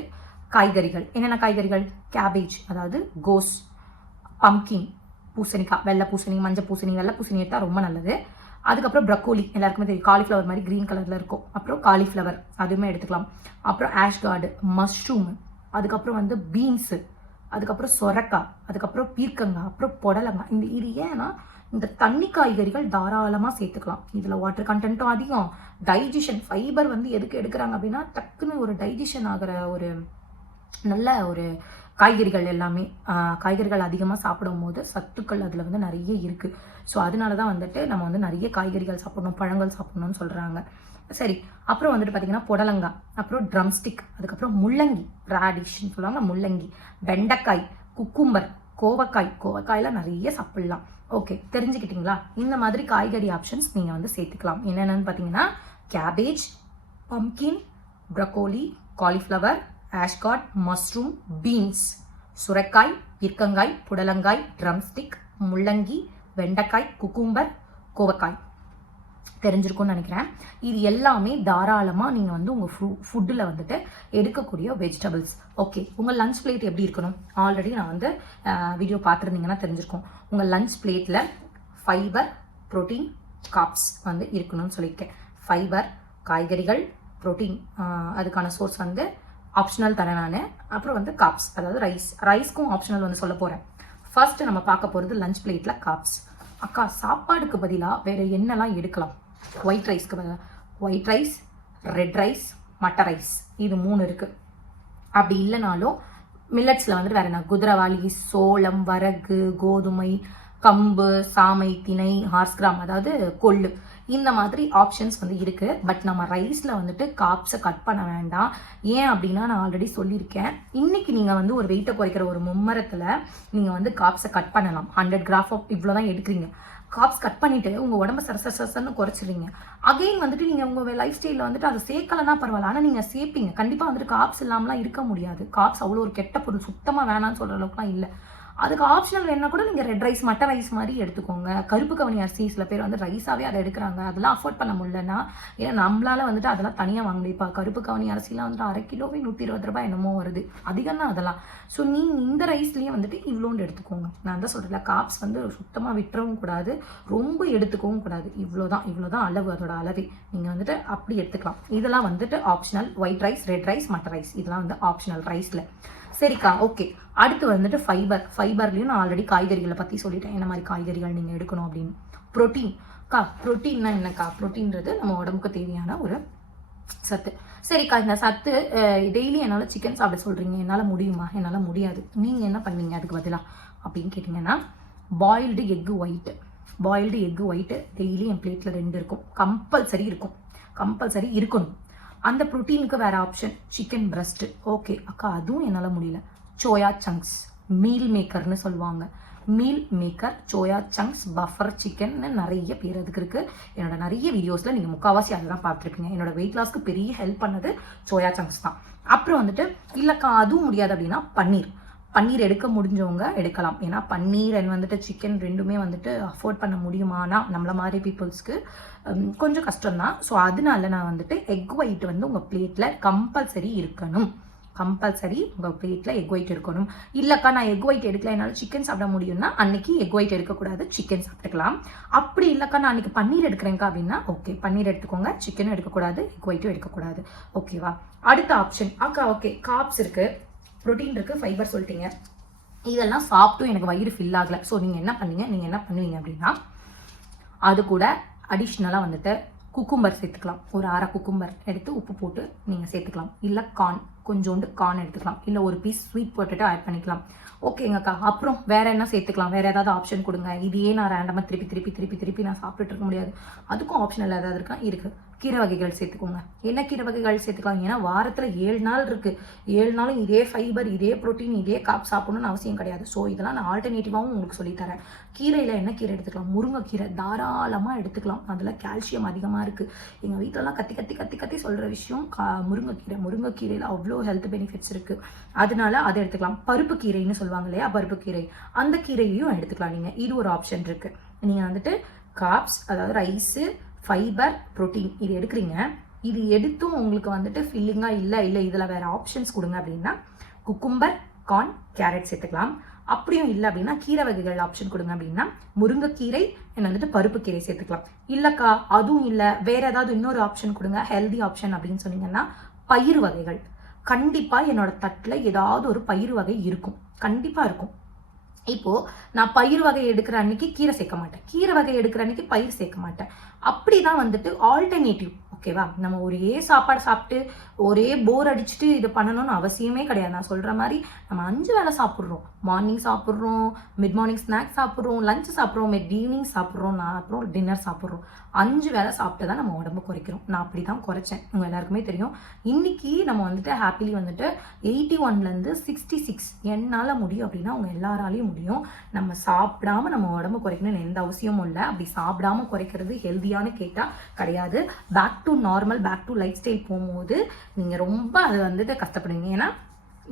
காய்கறிகள். என்னென்ன காய்கறிகள்? கேபேஜ், அதாவது கோஸ், பம்கின், பூசணிக்காய், வெள்ளை பூசணி, மஞ்சள் பூசணி, வெள்ளை பூசணி எடுத்தால் ரொம்ப நல்லது. அதுக்கப்புறம் ப்ரக்கோலி, எல்லாருக்குமே தெரியும், காலிஃப்ளவர் மாதிரி க்ரீன் கலரில் இருக்கும். அப்புறம் காலிஃப்ளவர் அதுவுமே எடுத்துக்கலாம். அப்புறம் ஆஷ்கார்டு, மஷ்ரூமு, அதுக்கப்புறம் வந்து பீன்ஸு, அதுக்கப்புறம் சொரக்காய், அதுக்கப்புறம் பீர்க்கங்காய், அப்புறம் புடலங்காய். இது ஏன்னா இந்த தண்ணி காய்கறிகள் தாராளமாக சேர்த்துக்கலாம். இதில் வாட்டர் கண்டென்ட்டும் அதிகம், டைஜஷன் ஃபைபர் வந்து எதுக்கு எடுக்கிறாங்க அப்படின்னா டக்குன்னு ஒரு டைஜஷன் ஆகிற ஒரு நல்ல ஒரு காய்கறிகள் எல்லாமே. காய்கறிகள் அதிகமாக சாப்பிடும் போது சத்துக்கள் அதில் வந்து நிறைய இருக்குது. ஸோ அதனால தான் வந்துட்டு நம்ம வந்து நிறைய காய்கறிகள் சாப்பிடணும், பழங்கள் சாப்பிடணும்னு சொல்கிறாங்க. சரி, அப்புறம் வந்துட்டு பார்த்திங்கன்னா புடலங்காய், அப்புறம் ட்ரம்ஸ்டிக், அதுக்கப்புறம் முள்ளங்கி, ராடிஷ்னு சொல்லுவாங்க, முள்ளங்கி, வெண்டைக்காய், குக்கும்பர், கோவக்காயெலாம் நிறைய சாப்பிட்லாம். ஓகே, தெரிஞ்சுக்கிட்டிங்களா? இந்த மாதிரி காய்கறி ஆப்ஷன்ஸ் நீங்கள் வந்து சேர்த்துக்கலாம். என்னென்னு பார்த்தீங்கன்னா cabbage, pumpkin, broccoli, cauliflower, ash gourd, mushroom, beans, சுரைக்காய், பீர்க்கங்காய், புடலங்காய், ட்ரம்ஸ்டிக், முள்ளங்கி, வெண்டைக்காய், குக்கும்பர், கோவக்காய். தெரிஞ்சிருக்கும்னு நினைக்கிறேன். இது எல்லாமே தாராளமாக நீங்கள் வந்து உங்கள் ஃபுட்டில் வந்துட்டு எடுக்கக்கூடிய வெஜிடபிள்ஸ். ஓகே, உங்கள் லஞ்ச் பிளேட் எப்படி இருக்கணும்? ஆல்ரெடி நான் வந்து வீடியோ பார்த்துருந்தீங்கன்னா தெரிஞ்சிருக்கும். உங்கள் லஞ்ச் பிளேட்டில் ஃபைபர், ப்ரோட்டீன், கார்ப்ஸ் வந்து இருக்கணும்னு சொல்லியிருக்கேன். ஃபைபர், காய்கறிகள், ப்ரோட்டீன், அதுக்கான சோர்ஸ் வந்து ஆப்ஷனல் தரேன் நான். அப்புறம் வந்து கார்ப்ஸ், அதாவது ரைஸ்க்கும் ஆப்ஷனல் வந்து சொல்ல போகிறேன். ஃபர்ஸ்ட் நம்ம பார்க்க போகிறது லஞ்ச் பிளேட்டில் கார்ப்ஸ். அக்கா, சாப்பாடுக்கு பதிலாக வேறு என்னெல்லாம் எடுக்கலாம்? ஒயிட் ரைஸ்க்கு பதிலாக white rice, red rice, matar rice, இது 3 இருக்குது. அப்படி இல்லைனாலும் மில்லட்ஸில் வந்துட்டு வேறு என்ன? குதிரவாளி, சோளம், வரகு, கோதுமை, கம்பு, சாமை, திணை, ஹார்ஸ்கிராம், அதாவது கொள்ளு, இந்த மாதிரி ஆப்ஷன்ஸ் வந்து இருக்குது. பட் நம்ம ரைஸில் வந்துட்டு கார்ப்ஸை கட் பண்ண வேண்டாம். ஏன் அப்படின்னா நான் ஆல்ரெடி சொல்லியிருக்கேன், இன்றைக்கி நீங்கள் வந்து ஒரு வெயிட்டை குறைக்கிற ஒரு மும்மரத்தில் நீங்கள் வந்து கார்ப்ஸை கட் பண்ணலாம். 100 கிராம் இவ்வளோ தான் எடுக்கிறீங்க. கார்ப்ஸ் கட் பண்ணிவிட்டு உங்கள் உடம்பு சரசரன்னு குறைச்சிடுறீங்க. அகெயின் வந்துட்டு நீங்கள் உங்கள் லைஃப் ஸ்டைலில் வந்துட்டு அதை சேர்க்கலன்னா பரவாயில்ல, ஆனால் நீங்கள் சேர்ப்பீங்க. கண்டிப்பாக வந்துட்டு கார்ப்ஸ் இல்லாமலாம் இருக்க முடியாது. கார்ப்ஸ் அவ்வளோ ஒரு கெட்ட பொருள், சுத்தமாக வேணான்னு சொல்கிற அளவுக்குலாம் இல்லை. அதுக்கு ஆப்ஷனல் வேணா கூட நீங்கள் ரெட் ரைஸ், மட்டர் ரைஸ் மாதிரி எடுத்துக்கோங்க. கருப்பு கவனி அரிசி சில பேர் வந்து ரைஸாகவே அதை எடுக்கிறாங்க. அதெல்லாம் அஃபோர்ட் பண்ண முடியலன்னா, ஏன்னா நம்மளால வந்துட்டு அதெல்லாம் தனியாக வாங்க முடியும். கருப்பு கவனி அரிசிலாம் வந்துட்டு 1/2 கிலோவே 120 ரூபாய் என்னமோ வருது, அதிகம் தான் அதெல்லாம். ஸோ நீங்கள் இந்த ரைஸ்லேயே வந்துட்டு இவ்வளோண்டு எடுத்துக்கோங்க. நான் தான் சொல்கிறேன், கார்ப்ஸ் வந்து சுத்தமாக விட்டுறவும் கூடாது, ரொம்ப எடுத்துக்கவும் கூடாது. இவ்வளோதான் அளவு, அதோட அளவே. நீங்கள் வந்துட்டு அப்படி எடுத்துக்கலாம். இதெல்லாம் வந்துட்டு optional. White rice, red rice, matar rice, இதெல்லாம் வந்து ஆப்ஷனல் ரைஸில். சரிக்கா, ஓகே. அடுத்து வந்துட்டு ஃபைபர்லேயும் நான் ஆல்ரெடி காய்கறிகளை பற்றி சொல்லிட்டேன், என்ன மாதிரி காய்கறிகள் நீங்கள் எடுக்கணும் அப்படின்னு. ப்ரோட்டீன்னா என்னக்கா? ப்ரோட்டீன்றது நம்ம உடம்புக்கு தேவையான ஒரு சத்து. சரிக்கா, இந்த சத்து டெய்லி என்னால் சிக்கன் சாப்பிட சொல்கிறீங்க, என்னால் முடியுமா? என்னால் முடியாது. நீங்கள் என்ன பண்ணீங்க அதுக்கு பதிலாக அப்படின்னு கேட்டிங்கன்னா, பாயில்டு எக்கு ஒயிட்டு டெய்லி என் பிளேட்டில் 2 இருக்கும், கம்பல்சரி இருக்கணும். அந்த ப்ரோட்டீனுக்கு வேறு ஆப்ஷன் சிக்கன் பிரஸ்ட்டு. ஓகே அக்கா, அதுவும் என்னால் முடியல. சோயா சங்க்ஸ், மீல் மேக்கர்னு சொல்லுவாங்க. மீல் மேக்கர், சோயா சங்க்ஸ், பஃபர் சிக்கன்னு நிறைய பேர் அதுக்கு இருக்குது. என்னோட நிறைய வீடியோஸில் நீங்கள் முக்கால்வாசி அதை தான் பார்த்துருப்பீங்க. என்னோட வெயிட் லாஸ்க்கு பெரிய ஹெல்ப் பண்ணது சோயா சங்க்ஸ் தான். அப்புறம் வந்துட்டு இல்லைக்கா அதுவும் முடியாது அப்படின்னா பன்னீர் எடுக்க முடிஞ்சவங்க எடுக்கலாம். ஏன்னா பன்னீர் அண்ட் வந்துட்டு சிக்கன் ரெண்டுமே வந்துட்டு அஃபோர்ட் பண்ண முடியுமானா நம்மள மாதிரி பீப்புள்ஸ்க்கு கொஞ்சம் கஷ்டம்தான். ஸோ அதனால நான் வந்துட்டு எக் ஒயிட் வந்து உங்கள் பிளேட்டில் கம்பல்சரி இருக்கணும். உங்கள் பிளேட்டில் எக் ஒயிட் இருக்கணும். இல்லைக்கா நான் எக் ஒயிட் எடுக்கல, என்னால் சிக்கன் சாப்பிட முடியும்னா அன்னைக்கு எக் ஒயிட் எடுக்கக்கூடாது, சிக்கன் சாப்பிட்டுக்கலாம். அப்படி இல்லைக்கா நான் அன்றைக்கி பன்னீர் எடுக்கிறேங்க்கா அப்படின்னா ஓகே, பன்னீர் எடுத்துக்கோங்க, சிக்கனும் எடுக்கக்கூடாது, எக் ஒயிட்டும் எடுக்கக்கூடாது. ஓகேவா? அடுத்த ஆப்ஷன் அக்கா, ஓகே, கார்ப்ஸ் இருக்குது, ப்ரோட்டீன் இருக்குது, ஃபைபர் சொல்லிட்டீங்க. இதெல்லாம் சாப்பிட்டும் எனக்கு வயிறு ஃபில் ஆகலை. ஸோ நீங்கள் என்ன பண்ணுவீங்க அப்படின்னா, அது கூட அடிஷ்னலாக வந்துட்டு குக்கும்பர் சேர்த்துக்கலாம். ஒரு அரை குக்கும்பர் எடுத்து உப்பு போட்டு நீங்கள் சேர்த்துக்கலாம். இல்லை கார்ன், கொஞ்சோண்டு கார்ன் எடுத்துக்கலாம். இல்லை ஒரு பீஸ் ஸ்வீட் பொட்டேட்டோ ஆட் பண்ணிக்கலாம். ஓகேங்கக்கா. அப்புறம் வேறு என்ன சேர்த்துக்கலாம்? வேறு ஏதாவது ஆப்ஷன் கொடுங்க. இதையே நான் ரேண்டமாக திருப்பி நான் சாப்பிட்டுட்டு இருக்க முடியாது. அதுக்கும் ஆப்ஷனல் ஏதாவது இருக்கா? இருக்குது. கீரை வகைகள் சேர்த்துக்கோங்க. என்ன கீரை வகைகள் சேர்த்துக்கலாம்? ஏன்னா வாரத்தில் 7 நாள் இருக்குது. 7 நாளும் இதே ஃபைபர், இதே ப்ரோட்டீன், இதே காப் சாப்பிடணும்னு அவசியம் கிடையாது. ஸோ இதெல்லாம் நான் ஆல்டர்னேட்டிவாகவும் உங்களுக்கு சொல்லித்தரேன். கீரையில் என்ன கீரை எடுத்துக்கலாம்? முருங்கைக்கீரை தாராளமாக எடுத்துக்கலாம். அதில் கால்சியம் அதிகமாக இருக்குது. எங்கள் வீட்டிலலாம் கத்தி சொல்கிற விஷயம் முருங்கைக்கீரையில் அவ்வளோ ஹெல்த் பெனிஃபிட்ஸ் இருக்குது. அதனால அதை எடுத்துக்கலாம். பருப்பு கீரைன்னு சொல்லுவாங்க இல்லையா, பருப்பு கீரை, அந்த கீரையையும் எடுத்துக்கலாம் நீங்கள். இது ஒரு ஆப்ஷன் இருக்குது. நீங்கள் வந்துட்டு காப்ஸ், அதாவது ரைஸு, ஃபைபர், ப்ரோட்டீன் இது எடுக்கிறீங்க. இது எடுத்தும் உங்களுக்கு வந்துட்டு ஃபில்லிங்காக இல்லை இதில் வேறு ஆப்ஷன்ஸ் கொடுங்க அப்படின்னா குக்கும்பர், கார்ன், கேரட் சேர்த்துக்கலாம். அப்படியும் இல்லை அப்படின்னா கீரை வகைகள் ஆப்ஷன் கொடுங்க அப்படின்னா முருங்கைக்கீரை என்ன வந்துட்டு பருப்பு கீரை சேர்த்துக்கலாம். இல்லைக்கா அதுவும் இல்லை, வேறு ஏதாவது இன்னொரு ஆப்ஷன் கொடுங்க, ஹெல்தி ஆப்ஷன் அப்படின்னு சொன்னீங்கன்னா பயிறு வகைகள். கண்டிப்பாக என்னோட தட்டில் ஏதாவது ஒரு பயிறு வகை இருக்கும், கண்டிப்பாக இருக்கும். இப்போது நான் பயிர் வகை எடுக்கிற அன்னைக்கு கீரை சேர்க்க மாட்டேன், கீரை வகை எடுக்கிற அன்னைக்கு பயிர் சேர்க்க மாட்டேன். அப்படி தான் வந்துட்டு ஆல்டர்னேட்டிவ். ஓகேவா? நம்ம ஒரே சாப்பாடு சாப்பிட்டு ஒரே போர் அடிச்சுட்டு இது பண்ணணும்னு அவசியமே கிடையாது. நான் சொல்கிற மாதிரி நம்ம 5 வேளை சாப்பிட்றோம். மார்னிங் சாப்பிட்றோம், மிட் மார்னிங் ஸ்நாக்ஸ் சாப்பிட்றோம், லஞ்ச் சாப்பிட்றோம், மிட் ஈவினிங் சாப்பிட்றோம், அப்புறம் டின்னர் சாப்பிட்றோம். 5 வேளை சாப்பிட்டு தான் நம்ம உடம்பு குறைக்கிறோம். நான் அப்படி தான் குறைச்சேன், உங்கள் எல்லாருக்குமே தெரியும். இன்றைக்கி நம்ம வந்துட்டு ஹாப்பிலி வந்துட்டு 81லேருந்து 66 என்னால் முடியும் அப்படின்னா அவங்க எல்லாராலையும் முடியும். நம்ம சாப்பிடாம நம்ம உடம்பு குறைக்கணும்னு எந்த அவசியமும் இல்லை. அப்படி சாப்பிடாம குறைக்கிறது ஹெல்தியானு கேட்டால் கிடையாது. Back to normal, back to lifestyle போகும்போது நீங்கள் ரொம்ப அது வந்துட்டு கஷ்டப்படுவீங்க. ஏன்னா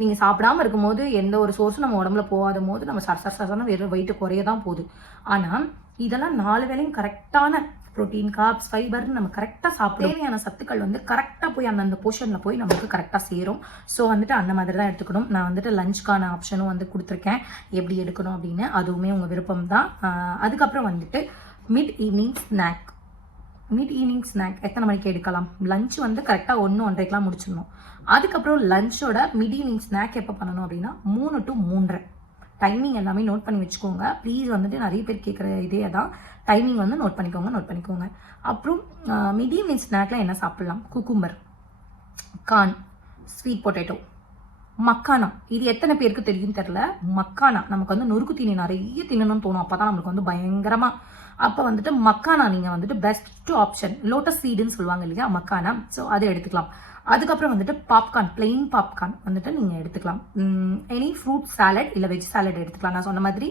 நீங்கள் சாப்பிடாமல் இருக்கும்போது எந்த ஒரு சோர்ஸும் நம்ம உடம்புல போகாத போது நம்ம சரசரன்னு வெறும் வெயிட்டு குறைய தான் போகுது. ஆனால் இதெல்லாம் 4 வேளையும் கரெக்டான ப்ரோட்டீன், கார்ப்ஸ், ஃபைபர்னு நம்ம கரெக்டாக சாப்பிட தேவையான சத்துக்கள் வந்து கரெக்டாக போய் அந்தந்த போர்ஷனில் போய் நமக்கு கரெக்டாக சேரும். ஸோ வந்துட்டு அந்த மாதிரி தான் எடுத்துக்கணும். நான் வந்துட்டு லஞ்சுக்கான ஆப்ஷனும் வந்து கொடுத்துருக்கேன், எப்படி எடுக்கணும் அப்படின்னு. அதுவுமே உங்கள் விருப்பம் தான். அதுக்கப்புறம் வந்துட்டு மிட் ஈவினிங் ஸ்நாக் எத்தனை மணிக்கு எடுக்கலாம்? லஞ்ச் வந்து கரெக்டாக 1-1:30க்கெலாம் முடிச்சிடணும். அதுக்கப்புறம் லஞ்சோட மிட் ஈவினிங் ஸ்நாக் எப்போ பண்ணணும் அப்படின்னா 3 to 3:30. டைமிங் எல்லாமே நோட் பண்ணி வச்சுக்கோங்க ப்ளீஸ். வந்துட்டு நிறைய பேர் கேட்குற இதே தான், டைமிங் வந்து நோட் பண்ணிக்கோங்க. அப்புறம் மிட் ஈவினிங் ஸ்நாக்ல என்ன சாப்பிட்லாம்? Cucumber, corn, sweet potato, makhana. இது எத்தனை பேருக்கு தெரியும் தெரில. மக்கானா நமக்கு வந்து நொறுக்கு தீனி நிறைய தின்னணும்னு தோணும். அப்போ தான் நம்மளுக்கு வந்து பயங்கரமாக. அப்போ வந்துட்டு மக்கானா நீங்கள் வந்துட்டு பெஸ்ட் ஆப்ஷன். லோட்டஸ் சீடுன்னு சொல்லுவாங்க இல்லையா, மக்கானா. ஸோ அதை எடுத்துக்கலாம். அதுக்கப்புறம் வந்துட்டு பாப்கார்ன், பிளெயின் பாப்கார்ன் வந்துட்டு நீங்கள் எடுத்துக்கலாம். எனி ஃப்ரூட் சாலட் இல்லை வெஜ் சாலட் எடுத்துக்கலாம். நான் சொன்ன மாதிரி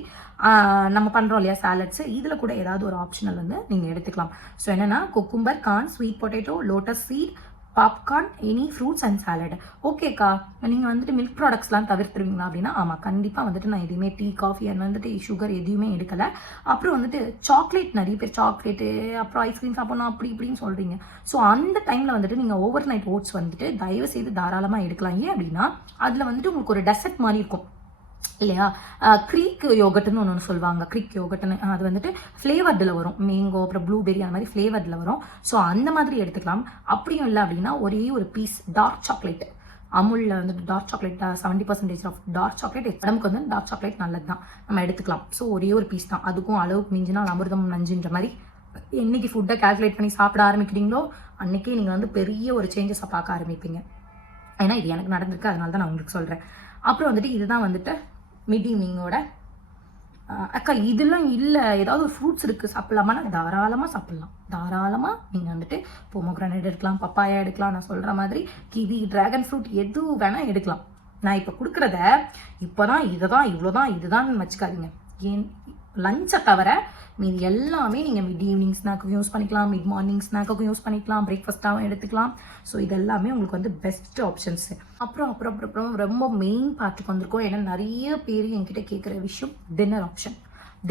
நம்ம பண்ணுறோம் இல்லையா சாலட்ஸு, இதில் கூட ஏதாவது ஒரு ஆப்ஷனல் வந்து நீங்கள் எடுத்துக்கலாம். ஸோ என்னென்னா cucumber, corn, sweet potato, lotus seed, popcorn, any fruits and salad. ஓகேக்கா, நீங்கள் வந்துட்டு மில்க் ப்ராடக்ட்ஸ்லாம் தவிர்த்துருவீங்களா அப்படின்னா ஆமாம், கண்டிப்பாக வந்துட்டு நான் எதுவுமே டீ, காஃபி அண்ட் வந்துட்டு சுகர் எதுவுமே எடுக்கலை. அப்புறம் வந்துட்டு சாக்லேட், நிறைய பேர் சாக்லேட்டு அப்புறம் ஐஸ்கிரீம் சாப்பிட்ணும் அப்படி இப்படின்னு சொல்கிறீங்க. ஸோ அந்த டைமில் வந்துட்டு நீங்கள் ஓவர் நைட் ஓட்ஸ் வந்துட்டு தயவு செய்து தாராளமாக எடுக்கலாம். ஏன் அப்படின்னா அதில் வந்துட்டு உங்களுக்கு ஒரு டெசர்ட் மாதிரி இருக்கும் இல்லையா. க்ரீக் யோகட்டுன்னு ஒன்று சொல்லுவாங்க, க்ரீக் யோகட்டுன்னு. அது வந்துட்டு ஃப்ளேவர்டில் வரும், மேங்கோ அப்புறம் ப்ளூபெரி அந்த மாதிரி ஃப்ளேவர்டில் வரும். ஸோ அந்த மாதிரி எடுத்துக்கலாம். அப்படியும் இல்லை அப்படின்னா ஒரே ஒரு பீஸ் டார்க் சாக்லேட், அமுலில் வந்துட்டு dark chocolate 70% of dark chocolate உடம்புக்கு வந்து டார்க் சாக்லேட் நல்லது தான், நம்ம எடுத்துக்கலாம். ஸோ ஒரே ஒரு பீஸ் தான், அதுக்கும் அளவுக்கு மிஞ்சினா அமிர்தம் நஞ்சுன்ற மாதிரி. என்னைக்கு ஃபுட்டை கால்குலேட் பண்ணி சாப்பிட ஆரம்பிக்கிறீங்களோ அன்றைக்கே நீங்கள் வந்து பெரிய ஒரு சேஞ்சஸை பார்க்க ஆரம்பிப்பீங்க. ஏன்னா இது எனக்கு நடந்திருக்கு, அதனால தான் நான் உங்களுக்கு சொல்கிறேன். அப்புறம் வந்துட்டு இதுதான் வந்துட்டு மிட் ஈவினிங்கோட. அக்கா இதெல்லாம் இல்லை, ஏதாவது ஒரு ஃப்ரூட்ஸ் இருக்குது சாப்பிட்லாமான்னா தாராளமாக சாப்பிட்லாம். தாராளமாக நீங்கள் வந்துட்டு பொமோகிரானேட் எடுக்கலாம், பப்பாயா எடுக்கலாம். நான் சொல்கிற மாதிரி கிவி, ட்ராகன் ஃப்ரூட் எது வேணால் எடுக்கலாம். நான் இப்போ கொடுக்குறத இப்போ தான் இதை தான் இவ்வளோதான் இதுதான் வச்சுக்காதீங்க. ஏன் லஞ்சை தவிர மீது எல்லாமே நீங்கள் மிட் ஈவினிங் ஸ்நாக்குக்கும் யூஸ் பண்ணிக்கலாம், மிட் மார்னிங் ஸ்நாக்குக்கும் யூஸ் பண்ணிக்கலாம், பிரேக்ஃபாஸ்ட்டாகவும் எடுத்துக்கலாம். ஸோ இதெல்லாமே உங்களுக்கு வந்து பெஸ்ட் ஆப்ஷன்ஸு. அப்புறம் ரொம்ப மெயின் பார்ட்டுக்கு வந்திருக்கோம். ஏன்னா நிறைய பேர் என்கிட்ட கேட்குற விஷயம் டின்னர் ஆப்ஷன்.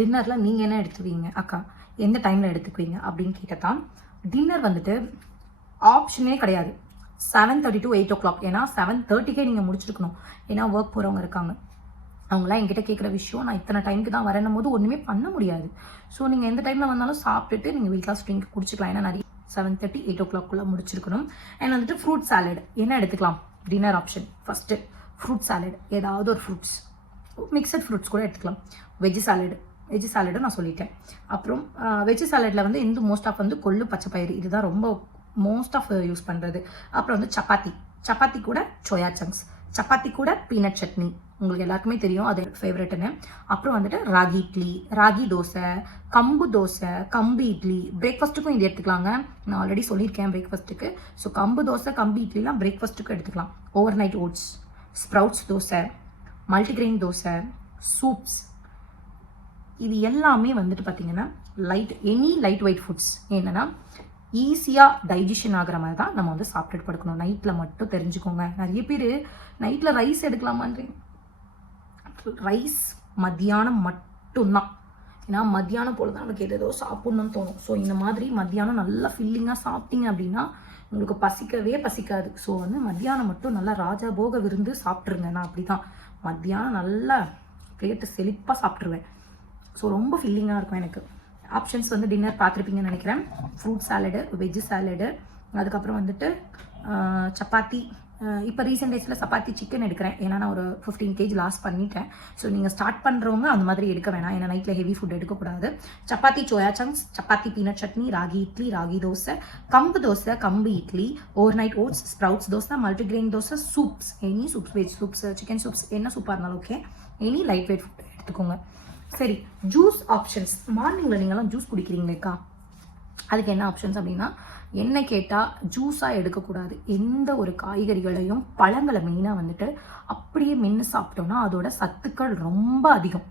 டின்னரில் நீங்கள் என்ன எடுத்துக்குவீங்க அக்கா, எந்த டைமில் எடுத்துக்குவீங்க அப்படின்னு கேட்டதான். டின்னர் வந்துட்டு ஆப்ஷனே கிடையாது. 7:30 to 8 o'clock. ஏன்னா 7:30க்கே நீங்கள் முடிச்சிருக்கணும். ஏன்னா ஒர்க் போகிறவங்க இருக்காங்க, அவங்களாம் என்கிட்ட கேட்குற விஷயம் நான் இத்தனை டைமுக்கு தான் வரணும் போது ஒன்றுமே பண்ண முடியாது. ஸோ நீங்கள் எந்த டைமில் வந்தாலும் சாப்பிட்டுட்டு நீங்கள் வெயிட் லாஸ் ட்ரிங்க் குடிச்சிக்கலாம். ஏன்னா நிறைய 7:30 8 o'clock முடிச்சிருக்கணும். அண்ட் வந்துட்டு ஃப்ரூட் சாலட் என்ன எடுத்துக்கலாம்? Dinner option first fruit salad, ஏதாவது ஒரு ஃப்ரூட்ஸ், மிக்சட் ஃப்ரூட்ஸ் கூட எடுத்துக்கலாம். வெஜ் சாலட், வெஜ் சாலடும் நான் சொல்லிட்டேன். அப்புறம் வெஜ் சாலடில் வந்து மோஸ்ட் ஆஃப் வந்து கொள்ளு பச்சை பயிறு இதுதான் ரொம்ப மோஸ்ட் ஆஃப் யூஸ் பண்ணுறது. அப்புறம் வந்து சப்பாத்தி கூட சோயா சங்க்ஸ், சப்பாத்தி கூட பீனட் சட்னி, உங்களுக்கு எல்லாருக்குமே தெரியும் அது ஃபேவரெட்டுன்னு. அப்புறம் வந்துட்டு ராகி இட்லி, ராகி தோசை, கம்பு தோசை, கம்பு இட்லி. பிரேக்ஃபாஸ்ட்டுக்கும் இது எடுத்துக்கலாங்க, நான் ஆல்ரெடி சொல்லியிருக்கேன் பிரேக்ஃபாஸ்ட்டுக்கு. ஸோ கம்பு தோசை, கம்பு இட்லிலாம் பிரேக்ஃபாஸ்ட்டுக்கும் எடுத்துக்கலாம். Overnight oats, sprouts dosa, multigrain dosa, soups, இது எல்லாமே வந்துட்டு பார்த்தீங்கன்னா எனி லைட் வெயிட் ஃபுட்ஸ். என்னென்னா ஈஸியாக டைஜஷன் ஆகிற மாதிரி தான் நம்ம வந்து சாப்பிட்டுட்டு படுக்கணும். நைட்டில் மட்டும் தெரிஞ்சுக்கோங்க. நிறைய பேர் நைட்டில் ரைஸ் எடுக்கலாமான்றீங்க. ரைஸ் மத்தியானம் மட்டும்தான். ஏன்னா மத்தியானம் போல தான் நமக்கு ஏதோ சாப்பிட்ணுன்னு தோணும். ஸோ இந்த மாதிரி மத்தியானம் நல்லா ஃபில்லிங்காக சாப்பிட்டீங்க அப்படின்னா உங்களுக்கு பசிக்கவே பசிக்காது. ஸோ வந்து மத்தியானம் மட்டும் நல்லா ராஜா போக விருந்து சாப்பிட்ருங்க. நான் அப்படி தான் மத்தியானம் நல்லா பிளேட்டு செழிப்பாக சாப்பிட்ருவேன். ஸோ ரொம்ப ஃபில்லிங்காக இருக்கும் எனக்கு. ஆப்ஷன்ஸ் வந்து டின்னர் பார்த்துருப்பீங்கன்னு நினைக்கிறேன். ஃப்ரூட் சாலடு, வெஜ்ஜு சாலடு, அதுக்கப்புறம் வந்துட்டு சப்பாத்தி. இப்போ ரீசெண்ட் டேஸில் சப்பாத்தி சிக்கன் எடுக்கிறேன். ஏன்னா நான் ஒரு 15 kg லாஸ் பண்ணிட்டேன். ஸோ நீங்கள் ஸ்டார்ட் பண்ணுறவங்க அந்த மாதிரி எடுக்க வேணாம். ஏன்னா நைட்டில் ஹெவி ஃபுட் எடுக்கக்கூடாது. Chapati soya chunks, chapati peanut chutney, ragi idli, ragi dosa, கம்பு idli, overnight oats, sprouts dosa, multigrain dosa, soups, any soups, veg soups, chicken soups, என்ன சூப்பாக இருந்தாலும் okay. Any light weight food எடுத்துக்கோங்க. சரி, ஜூஸ் ஆப்ஷன்ஸ். மார்னிங்கில் நீங்களாம் ஜூஸ் குடிக்கிறீங்களேக்கா, அதுக்கு என்ன ஆப்ஷன்ஸ் அப்படின்னா, என்ன கேட்டால் ஜூஸாக எடுக்கக்கூடாது. எந்த ஒரு காய்கறிகளையும் பழங்களை மெயினாக வந்துட்டு அப்படியே மென்று சாப்பிட்டோம்னா அதோட சத்துக்கள் ரொம்ப அதிகம்.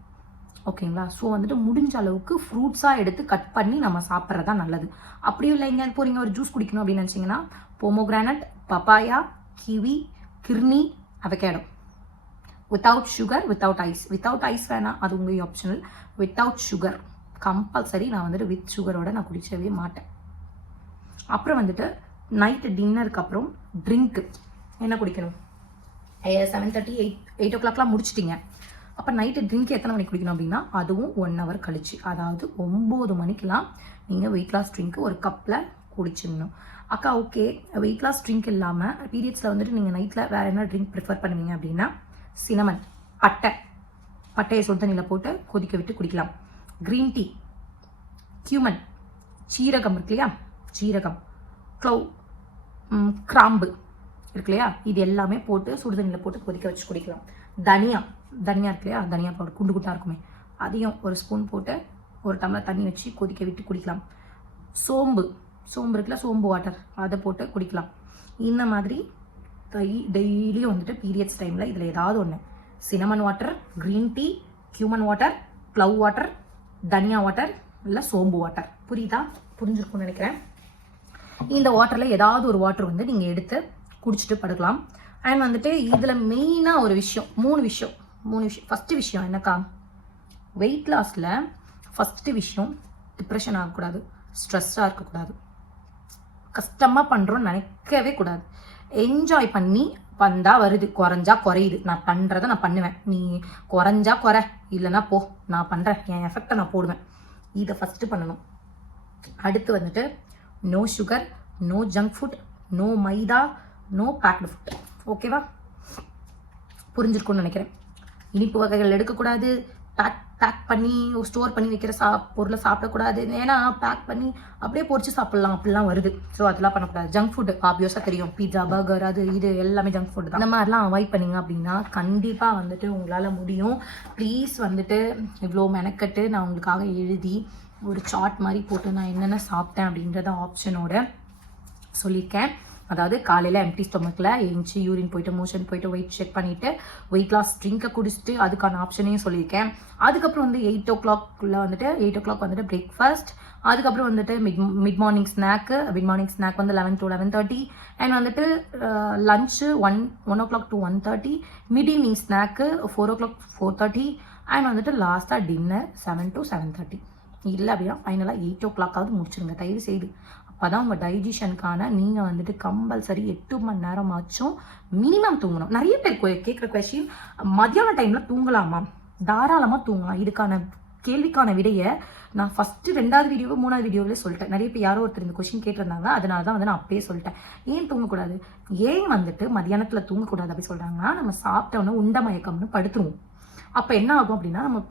ஓகேங்களா? ஸோ வந்துட்டு முடிஞ்ச அளவுக்கு ஃப்ரூட்ஸாக எடுத்து கட் பண்ணி நம்ம சாப்பிட்றதா நல்லது. அப்படியும் இல்லை எங்கேயாவது போகிறீங்க ஒரு ஜூஸ் குடிக்கணும் அப்படின்னு நினச்சிங்கன்னா பொமோகிரானட், பப்பாயா, கிவி, கிர்னி, avocado. Without sugar, without ice. Without ice வேணாம், அது உங்கள் ஆப்ஷனல். Without sugar compulsory. நான் வந்துட்டு வித் சுகரோட நான் குடிச்சவே மாட்டேன். அப்புறம் வந்துட்டு நைட்டு டின்னருக்கு அப்புறம் ட்ரிங்க்கு என்ன குடிக்கணும்? 7:30, 8 o'clockலாம் முடிச்சிட்டிங்க. அப்போ நைட்டு ட்ரிங்க் எத்தனை மணிக்கு குடிக்கணும் அப்படின்னா அதுவும் 1 hour கழிச்சு, அதாவது 9 மணிக்கெலாம் நீங்கள் வெயிட் லாஸ் ட்ரிங்க்கு ஒரு கப்பில் குடிச்சிடணும். அக்கா ஓகே, வெயிட் லாஸ் ட்ரிங்க் இல்லாமல் பீரியட்ஸில் வந்துட்டு நீங்கள் நைட்டில் வேறு என்ன ட்ரிங்க் ப்ரிஃபர் பண்ணுவீங்க அப்படின்னா சினமன், பட்டையை சுடு தண்ணியில் போட்டு கொதிக்க விட்டு குடிக்கலாம். க்ரீன் டீ, கியூமன், சீரகம் இருக்கு இல்லையா, சீரகம், க்ளவ், கிராம்பு இருக்கு இல்லையா, இது எல்லாமே போட்டு சுடு தண்ணியில் போட்டு கொதிக்க வச்சு குடிக்கலாம். தனியா இருக்கு இல்லையா, தனியா பவுடர் குண்டு குட்டாக இருக்குமே, அதையும் ஒரு ஸ்பூன் போட்டு ஒரு டம்ளர் தண்ணி வச்சு கொதிக்க விட்டு குடிக்கலாம். சோம்பு இருக்குல்ல, சோம்பு வாட்டர், அதை போட்டு குடிக்கலாம். இந்த மாதிரி டெய்லியும் வந்துட்டு பீரியட்ஸ் டைமில் இதில் ஏதாவது ஒன்று cinnamon water, green tea, cumin water, clove water, தனியா வாட்டர், இல்லை சோம்பு வாட்டர். புரிஞ்சிருக்கும்னு நினைக்கிறேன். இந்த வாட்டரில் ஏதாவது ஒரு வாட்டர் வந்து நீங்கள் எடுத்து குடிச்சிட்டு படுக்கலாம். அண்ட் வந்துட்டு இதில் மெயினாக ஒரு விஷயம், மூணு விஷயம். ஃபஸ்ட்டு விஷயம் என்னக்கா, வெயிட் லாஸில் ஃபஸ்ட்டு விஷயம் டிப்ரெஷன் ஆகக்கூடாது, ஸ்ட்ரெஸ்ஸாக இருக்கக்கூடாது, கஷ்டமாக பண்ணுறோன்னு நினைக்கவே கூடாது. என்ஜாய் பண்ணி வந்தால் வருது, குறைஞ்சா குறையுது. நான் பண்ணுறதை நான் பண்ணுவேன், நீ குறைஞ்சா குறை, இல்லைன்னா போ, நான் பண்ணுறேன், என் எஃபெக்டை நான் போடுவேன். இதை ஃபஸ்ட்டு பண்ணணும். அடுத்து வந்துட்டு no sugar, no junk food, no maida, no baked food. ஓகேவா? புரிஞ்சிருக்கும்னு நினைக்கிறேன். இனிப்பு வகைகள் எடுக்கக்கூடாது, பேக் பண்ணி ஸ்டோர் பண்ணி வைக்கிற பொருளை சாப்பிடக்கூடாது. ஏன்னா பேக் பண்ணி அப்படியே பொரிச்சு சாப்பிட்லாம், அப்படிலாம் வருது. ஸோ அதெல்லாம் பண்ணக்கூடாது. ஜங்க் ஃபுட் ஆப்வியஸாக தெரியும், பீட்சா, பர்கர், அது இது எல்லாமே ஜங்க் ஃபுட் தான். அந்த மாதிரிலாம் அவாய்ட் பண்ணிங்க அப்படின்னா கண்டிப்பாக வந்துட்டு உங்களால் முடியும். ப்ளீஸ் வந்துட்டு இவ்வளோ மெனக்கட்டு நான் உங்களுக்காக எழுதி ஒரு சார்ட் மாதிரி போட்டு நான் என்னென்ன சாப்பிட்டேன் அப்படின்றத ஆப்ஷனோட சொல்லியிருக்கேன். அதாவது காலையில் எம்டி ஸ்டொமக்கில் எழுந்துச்சி யூரின் போயிட்டு மோஷன் போயிட்டு வெயிட் செக் பண்ணிவிட்டு வெயிட் லாஸ் ட்ரிங்கை குடிச்சிட்டு அதுக்கான ஆப்ஷனையும் சொல்லியிருக்கேன். அதுக்கப்புறம் வந்து 8 o'clock வந்துட்டு பிரேக்ஃபாஸ்ட், அதுக்கப்புறம் வந்துட்டு மிட் மார்னிங் ஸ்நாக் வந்து 11 to 11:30, அண்ட் வந்துட்டு lunch 1 o'clock to 1:30, mid evening snack 4 o'clock 4:30, and வந்துட்டு லாஸ்ட்டாக டின்னர் 7 to 7:30. இல்லை அப்படின்னா ஃபைனலாக 8 o'clock முடிச்சிருங்க தயவு செய்து. அப்போ தான் உங்கள் டைஜஷனுக்கான நீங்கள் வந்துட்டு கம்பல்சரி 8 மணி நேரமாச்சும் மினிமம் தூங்கணும். நிறைய பேர் கேட்குற கொஸ்டின், மத்தியான டைமில் தூங்கலாமா? தாராளமாக தூங்கலாம். இதுக்கான கேள்விக்கான விடையை நான் ஃபஸ்ட்டு 2வது வீடியோவோ 3வது வீடியோவிலே சொல்லிட்டேன். நிறைய பேர் யாரோ ஒருத்தர் இந்த கொஸ்டின் கேட்டிருந்தாங்க, அதனால தான் வந்து நான் அப்பயே சொல்லிட்டேன். ஏன் தூங்கக்கூடாது, ஏன் வந்துட்டு மத்தியானத்தில் தூங்கக்கூடாது அப்படி சொல்கிறாங்கன்னா, நம்ம சாப்பிட்டோன்னே உண்ட மயக்கம்னு படுத்துருவோம். அப்போ என்ன ஆகும் அப்படின்னா நம்ம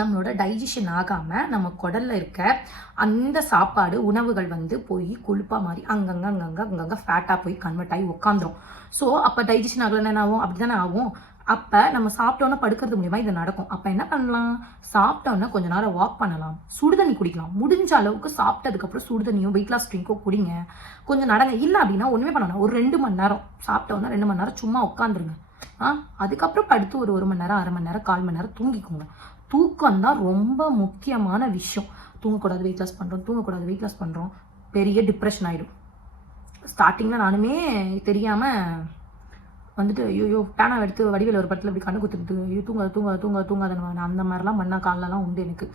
நம்மளோட டைஜஷன் ஆகாமல் நம்ம குடல்ல இருக்க அந்த சாப்பாடு உணவுகள் வந்து போய் கொழுப்பாக மாதிரி அங்கங்கே ஃபேட்டாக போய் கன்வெர்ட் ஆகி உட்காந்துரும். ஸோ அப்போ டைஜஷன் ஆகலைன்னா என்ன ஆகும்? அப்படி தானே ஆகும். அப்போ நம்ம சாப்பிட்டோன்னே படுக்கிறது மூலியமாக இது நடக்கும். அப்போ என்ன பண்ணலாம்? சாப்பிட்டோன்னே கொஞ்ச நேரம் வாக் பண்ணலாம், சுடுதண்ணி குடிக்கலாம். முடிஞ்ச அளவுக்கு சாப்பிட்டதுக்கப்புறம் சுடுதண்ணியோ வெயிட் லாஸ் ட்ரிங்கோ குடிங்க, கொஞ்சம் நடங்க. இல்லை அப்படின்னா ஒன்றுமே பண்ணலாம், ஒரு 2 மணி நேரம் சாப்பிட்டோன்னா 2 மணி நேரம் சும்மா உட்காந்துருங்க. அதுக்கப்புறம் படுத்து ஒரு 1 மணி நேரம், 1/2 மணி நேரம், 1/4 மணி நேரம் தூங்கிக்கோங்க. தூக்கம் தான் ரொம்ப முக்கியமான விஷயம். தூங்கக்கூடாது, வெயிட் லாஸ் பண்ணுறோம், தூங்கக்கூடாது, வெயிட் லாஸ் பண்ணுறோம், பெரிய டிப்ரெஷன் ஆகிடும். ஸ்டார்டிங்கில் நானுமே தெரியாமல் வந்துட்டு ஐயோ பேனாவை எடுத்து வடிவேல் ஒரு படத்தில் இப்படி கண்ணு குத்துட்டு ஐயோ தூங்காதுன்னு அந்த மாதிரிலாம் பண்ண காலெலாம் உண்டு எனக்கு.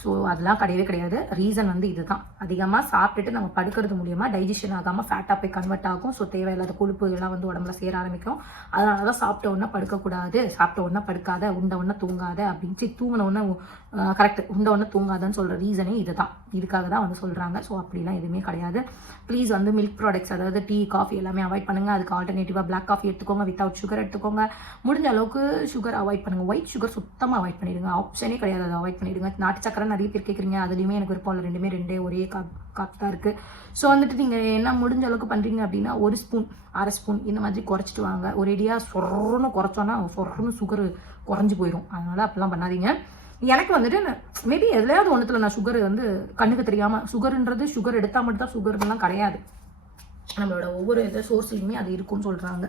ஸோ அதெல்லாம் கிடையவே கிடையாது. ரீசன் வந்து இதுதான், அதிகமாக சாப்பிட்டுட்டு நம்ம படுக்கிறது மூலியமாக டைஜஷன் ஆகாமல் ஃபேட்டாக போய் கன்வெர்ட் ஆகும். ஸோ தேவையில்லாத கொழுப்புகள்லாம் வந்து உடம்புல சேர ஆரம்பிக்கும். அதனால தான் சாப்பிட்ட உடனே படுக்கக்கூடாது, சாப்பிட்ட உடனே படுக்காத, உண்ட உடனே தூங்காத அப்படின்னு தூங்கின உடனே கரெக்ட் உண்ட உடனே தூங்காதன்னு சொல்கிற ரீசனே இதுதான். இதுக்காக தான் வந்து சொல்கிறாங்க. ஸோ அப்படிலாம் எதுவுமே கிடையாது. ப்ளீஸ் வந்து மில்க் ப்ராடக்ட்ஸ், அதாவது டீ, காஃபி எல்லாமே அவாய்ட் பண்ணுங்கள். அதுக்கு ஆல்டர்னேட்டிவாக பிளாக் காஃபி எடுத்துக்கோங்க, வித்தவுட் சுகர் எடுத்துக்கோங்க. முடிஞ்ச அளவுக்கு சுகர் அவாய்ட் பண்ணுங்கள். ஒயிட் சுகர் சுத்தமாக அவாய்ட் பண்ணிவிடுங்க, ஆப்ஷனே கிடையாது, அதை அவாய்ட் பண்ணிவிடுங்க. நாட்டு சக்கரை நிறைய பேர் கேட்குறீங்க, அதுலேயுமே எனக்கு விருப்பம் இல்லை. ரெண்டே ஒரே காப் தான் இருக்குது. ஸோ வந்துட்டு நீங்கள் என்ன முடிஞ்ச அளவுக்கு பண்ணுறீங்க அப்படின்னா 1 ஸ்பூன் 1/2 ஸ்பூன் இந்த மாதிரி குறைச்சிட்டு வாங்க. ஒரேடியாக சொர்றன்னு குறைச்சோன்னா சொர்றன்னு சுகர் குறைஞ்சி போயிடும். அதனால் அப்படிலாம் பண்ணாதீங்க. எனக்கு வந்துட்டு மேபி எதுலையாவது ஒன்றுத்தில் நான் சுகர் வந்து கண்ணுக்கு தெரியாமல், சுகர் எடுத்தால் மட்டும் தான் சுகர்லாம் கிடையாது, நம்மளோட ஒவ்வொரு சோர்ஸ்லையுமே அது இருக்குன்னு சொல்கிறாங்க.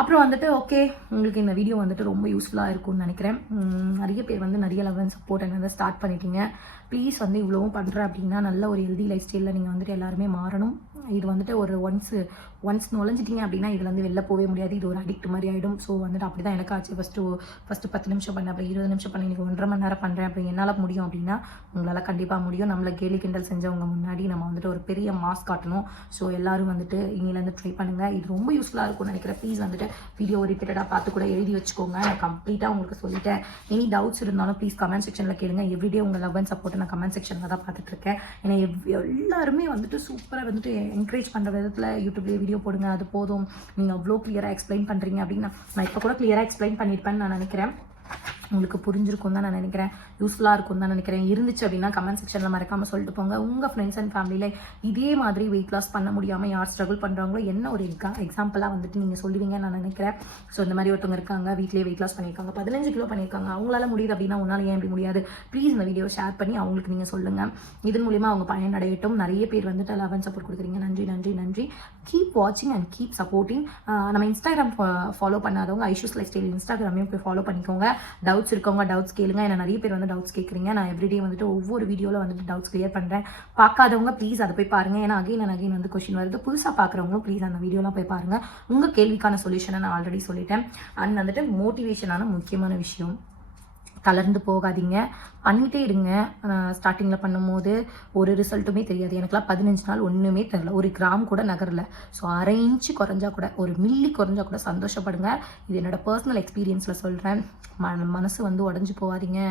அப்புறம் வந்துட்டு ஓகே, உங்களுக்கு இந்த வீடியோ வந்துட்டு ரொம்ப யூஸ்ஃபுல்லாக இருக்கும்னு நினைக்கிறேன். நிறைய பேர் வந்து நிறைய லெவல் சப்போர்ட் என்னதை ஸ்டார்ட் பண்ணிட்டீங்க. ப்ளீஸ் வந்து இவ்வளவும் பண்ணுறேன் அப்படின்னா நல்ல ஒரு ஹெல்தி லைஃப் ஸ்டைலில் நீங்கள் வந்துட்டு எல்லாருமே மாறணும். இது வந்துட்டு ஒரு ஒன்ஸ் நுழைஞ்சிட்டிங்க அப்படின்னா இதில் வந்து வெளில போகவே முடியாது. இது ஒரு அடிக்ட் மாதிரி ஆகிடும். ஸோ வந்துட்டு அப்படி தான் எனக்கு ஆச்சு. ஃபஸ்ட்டு 10 நிமிஷம் பண்ணேன், அப்புறம் 20 நிமிஷம் பண்ணி இன்றைக்கி 1.5 மணி நேரம் பண்ணுறேன். அப்படி என்னால் முடியும் அப்படின்னா உங்களால் கண்டிப்பாக முடியும். நம்மளை கேலி கிண்டல் செஞ்சவங்க முன்னாடி நம்ம வந்துட்டு ஒரு பெரிய மாஸ் காட்டணும். ஸோ எல்லோரும் வந்துட்டு இனிலேருந்து ட்ரை பண்ணுங்கள். இது ரொம்ப யூஸ்ஃபுல்லாக இருக்கும்னு நினைக்கிறேன். ப்ளீஸ் வந்துட்டு வீடியோ ரிப்பீட்டடாக பார்த்து கூட எழுதி வச்சுக்கோங்க. நான் கம்ப்ளீட்டாக உங்களுக்கு சொல்லிட்டேன். எனி டவுட்ஸ் இருந்தாலும் ப்ளீஸ் கமெண்ட் செக்ஷனில் கேளுங்க. எவ்ரிடே உங்கள் லவ் அண்ட் சப்போர்ட்டை நான் கமெண்ட் செக்ஷனில் தான் பார்த்துட்ருக்கேன். ஏன்னா எல்லாருமே வந்துட்டு சூப்பராக வந்துட்டு என்கரேஜ் பண்ணுற விதத்தில் யூடியூப்லேயே வீடியோ போடுங்க, அது போதும், நீங்கள் அவ்வளோ கிளியராக எக்ஸ்பிளைன் பண்ணுறீங்க அப்படின்னு நான் இப்போ கூட கிளியராக எக்ஸ்பிளைன் பண்ணியிருப்பேன்னு நான் நினைக்கிறேன். உங்களுக்கு புரிஞ்சிருக்கும் தான் நான் நினைக்கிறேன், யூஸ்ஃபுல்லாக இருக்கும் தான் நினைக்கிறேன். இருந்துச்சு அப்படின்னா கமெண்ட் செக்ஷனில் மறக்காமல் சொல்லிட்டு போங்க. உங்கள் ஃப்ரெண்ட்ஸ் அண்ட் ஃபேமிலியில் இதே மாதிரி வெயிட் லாஸ் பண்ண முடியாமல் யார் ஸ்ட்ரகிள் பண்ணுறாங்களோ என்ன ஒரு எக்ஸாம்பிளாக வந்துட்டு நீங்கள் சொல்லுவீங்கன்னு நான் நினைக்கிறேன். ஸோ இந்த மாதிரி ஒருத்தவங்க இருக்காங்க, வீட்டிலேயே வெயிட் லாஸ் பண்ணியிருக்காங்க, 15 கிலோ பண்ணியிருக்காங்க, அவங்களால முடியுது அப்படின்னா உன்னால் ஏன் இப்படி முடியாது? ப்ளீஸ் இந்த வீடியோ ஷேர் பண்ணி அவங்களுக்கு நீங்கள் சொல்லுங்கள். இதன் மூலிமா அவங்க பயனடையட்டும். நிறைய பேர் வந்துட்டு லவ் அண்ட் சப்போர்ட் கொடுக்குறீங்க. நன்றி. கீப் வாட்சிங் அண்ட் கீப் சப்போர்ட்டிங். நம்ம இன்ஸ்டாகிராம் ஃபாலோ பண்ணாதவங்க ஐஷூஸ் லைஃப் ஸ்டைல் இன்ஸ்டாகிராமையும் போய் ஃபாலோ பண்ணிக்கோங்க. டவுட்ஸ் இருக்கவங்க டவுட்ஸ் கேளுங்க. ஏன்னா நிறைய பேர் வந்து டவுட்ஸ் கேட்குறீங்க. நான் எவ்ரிடே வந்துட்டு ஒவ்வொரு வீடியோவில் வந்துட்டு டவுட்ஸ் கிளியர் பண்ணுறேன். பார்க்காதவங்க ப்ளீஸ் அதை போய் பாருங்கள். ஏன்னா அகைன் வந்து கொஸ்டின் வருது. புதுசாக பார்க்குறவங்களும் ப்ளீஸ் அந்த வீடியோலாம் போய் பாருங்கள். உங்கள் கேள்விக்கான சொல்யூஷனை நான் ஆல்ரெடி சொல்லிட்டேன். அண்ட் வந்துட்டு மோட்டிவேஷனான முக்கியமான விஷயம், தளர்ந்து போகாதீங்க, பண்ணிகிட்டே இருங்க. ஸ்டார்டிங்கில் பண்ணும்போது ஒரு ரிசல்ட்டுமே தெரியாது. எனக்குலாம் 15 நாள் ஒன்றுமே தெரில, 1 கிராம் கூட நகரல. ஸோ 1/2 இன்ச்சு குறைஞ்சா கூட, 1 மில்லி குறைஞ்சா கூட சந்தோஷப்படுங்க. இது என்னோடய பர்சனல் எக்ஸ்பீரியன்ஸில் சொல்கிறேன். மனசு வந்து உடஞ்சி போகாதீங்க.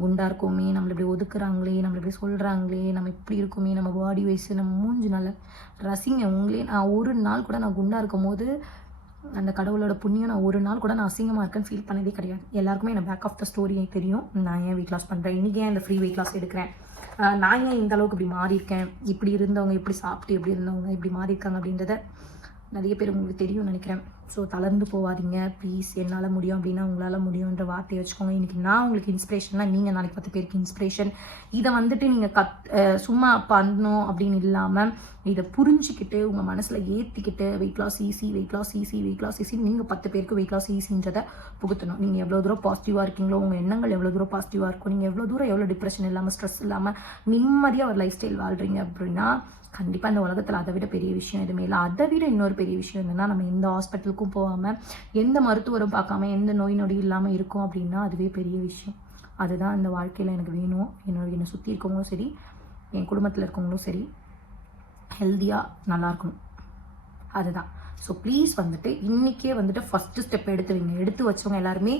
குண்டாக இருக்குமே, நம்மளை இப்படி ஒதுக்குறாங்களே, நம்மளை இப்படி சொல்கிறாங்களே, நம்ம இப்படி இருக்குமே, நம்ம பாடி வைஸ், நம்ம மூஞ்சி நல்ல ரசிங்க உங்களே. நான் ஒரு நாள் கூட நான் குண்டாக இருக்கும் போது அந்த கடவுளோட புண்ணியம், நான் ஒரு நாள் கூட நான் அசிங்கமாக இருக்கேன்னு ஃபீல் பண்ணதே கிடையாது. எல்லாருக்குமே என்ன பேக் ஆஃப் த ஸ்டோரி தெரியும். நான் ஏன் வெயிட் லாஸ் பண்ணுறேன், இன்றைக்கி ஏன் இந்த ஃப்ரீ வெயிட் லாஸ் எடுக்கிறேன், நான் ஏன் இந்த அளவுக்கு இப்படி மாறி இருக்கேன், இப்படி இருந்தவங்க இப்படி சாப்பிட்டு எப்படி இருந்தவங்க இப்படி மாறி இருக்காங்க அப்படின்றத நிறைய பேர் உங்களுக்கு தெரியும்னு நினைக்கிறேன். ஸோ தளர்ந்து போகாதீங்க ப்ளீஸ். என்னால் முடியும் அப்படின்னா உங்களால் முடியுன்ற வார்த்தையை வச்சுக்கோங்க. இன்றைக்கி நான் உங்களுக்கு இன்ஸ்பிரேஷன்னா நீங்கள் நாளைக்கு 10 பேருக்கு இன்ஸ்பிரேஷன். இதை வந்துட்டு நீங்கள் சும்மா பண்ணணும் அப்படின்னு இல்லாமல் இதை புரிஞ்சுக்கிட்டு உங்கள் மனசில் ஏற்றிக்கிட்டு வெயிட் லாஸ் ஈஸி நீங்கள் 10 பேருக்கு வெயிட் லாஸ் ஈஸின்றதை புகுத்தணும். நீங்கள் எவ்வளோ தூரம் பாசிட்டிவாக இருக்கீங்களோ, உங்கள் எண்ணங்கள் எவ்வளோ தூரம் பாசிட்டிவாக இருக்கும், நீங்கள் எவ்வளோ டிப்ரெஷன் இல்லாமல், ஸ்ட்ரெஸ் இல்லாமல் நிம்மதியாக ஒரு லைஃப் ஸ்டைல் வாழ்கிறீங்க அப்படின்னா கண்டிப்பாக இந்த உலகத்தில் அதை விட பெரிய விஷயம் எதுவுமே இல்லை. அதை விட இன்னொரு பெரிய விஷயம் என்னென்னா, நம்ம எந்த ஹாஸ்பிட்டலுக்கும் போகாமல், எந்த மருத்துவரும் பார்க்காம, எந்த நோய் நொடி இல்லாமல் இருக்கும் அப்படின்னா அதுவே பெரிய விஷயம். அதுதான் இந்த வாழ்க்கையில் எனக்கு வேணும். என்னை சுற்றி இருக்கவங்களும் சரி, என் குடும்பத்தில் இருக்கவங்களும் சரி, ஹெல்த்தியாக நல்லா இருக்கணும். அதுதான். ஸோ ப்ளீஸ் வந்துட்டு இன்றைக்கே வந்துட்டு ஃபஸ்ட்டு ஸ்டெப் எடுத்து வைங்க. எடுத்து வச்சவங்க எல்லாருமே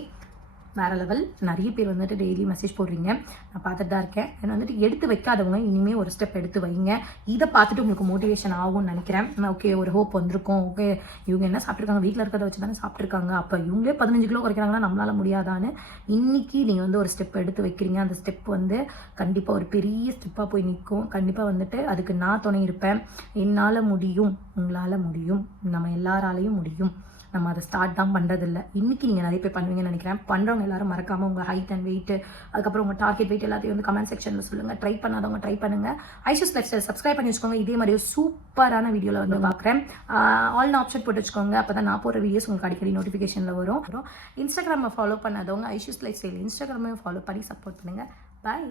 வேறு லெவல். நிறைய பேர் வந்துட்டு டெய்லி மெசேஜ் போடுறீங்க, நான் பார்த்துட்டு தான் இருக்கேன். என்னை வந்துட்டு எடுத்து வைக்காதவங்க இனிமேல் ஒரு ஸ்டெப் எடுத்து வைங்க. இதை பார்த்துட்டு உங்களுக்கு மோட்டிவேஷன் ஆகும்னு நினைக்கிறேன். ஓகே, ஒரு ஹோப் வந்திருக்கும். ஓகே, இவங்க என்ன சாப்பிட்ருக்காங்க, வீட்டில் இருக்கிறத வச்சு தானே சாப்பிட்ருக்காங்க, அப்போ இவங்களே 15 கிலோ குறைக்கிறாங்கன்னா நம்மளால் முடியாதான்னு இன்றைக்கி நீங்கள் வந்து ஒரு ஸ்டெப் எடுத்து வைக்கிறீங்க. அந்த ஸ்டெப் வந்து கண்டிப்பாக ஒரு பெரிய ஸ்டெப்பாக போய் நிற்கும். கண்டிப்பாக வந்துட்டு அதுக்கு நான் துணை இருப்பேன். என்னால் முடியும், உங்களால் முடியும், நம்ம எல்லாராலையும் முடியும். நம்ம அதை ஸ்டார்ட் தான் பண்ணுறதில்ல. இன்றைக்கி நீங்கள் நிறைய பேர் பண்ணுவீங்கன்னு நினைக்கிறேன். பண்ணுறவங்க எல்லாரும் மறக்காமல் உங்கள் ஹைட் அண்ட் வெயிட், அதுக்கப்புறம் உங்கள் டார்கெட் வெயிட் எல்லாத்தையும் வந்து கமெண்ட் செக்ஷனில் சொல்லுங்கள். ட்ரை பண்ணாதவங்க ட்ரை பண்ணுங்கள். ஐஷூஸ் லைஃப் ஸ்டைல் சப்ஸ்கிரைப் பண்ணி வச்சுக்கோங்க. இதே மாதிரி ஒரு சூப்பரான வீடியோவில் வந்து பார்க்குறேன். ஆல் ஆப்ஷன் போட்டு வச்சுக்கோங்க. அப்போ தான் நான் போகிற வீடியோஸ் உங்களுக்கு அடிக்கடி நோட்டிஃபிகேஷனில் வரும். இன்ஸ்டாகிராமை ஃபாலோ பண்ணாதவங்க ஐஷூஸ் லைஃப் ஸ்டைல் இன்ஸ்டாகிராமையும் ஃபாலோ பண்ணி சப்போர்ட் பண்ணுங்கள். பாய்.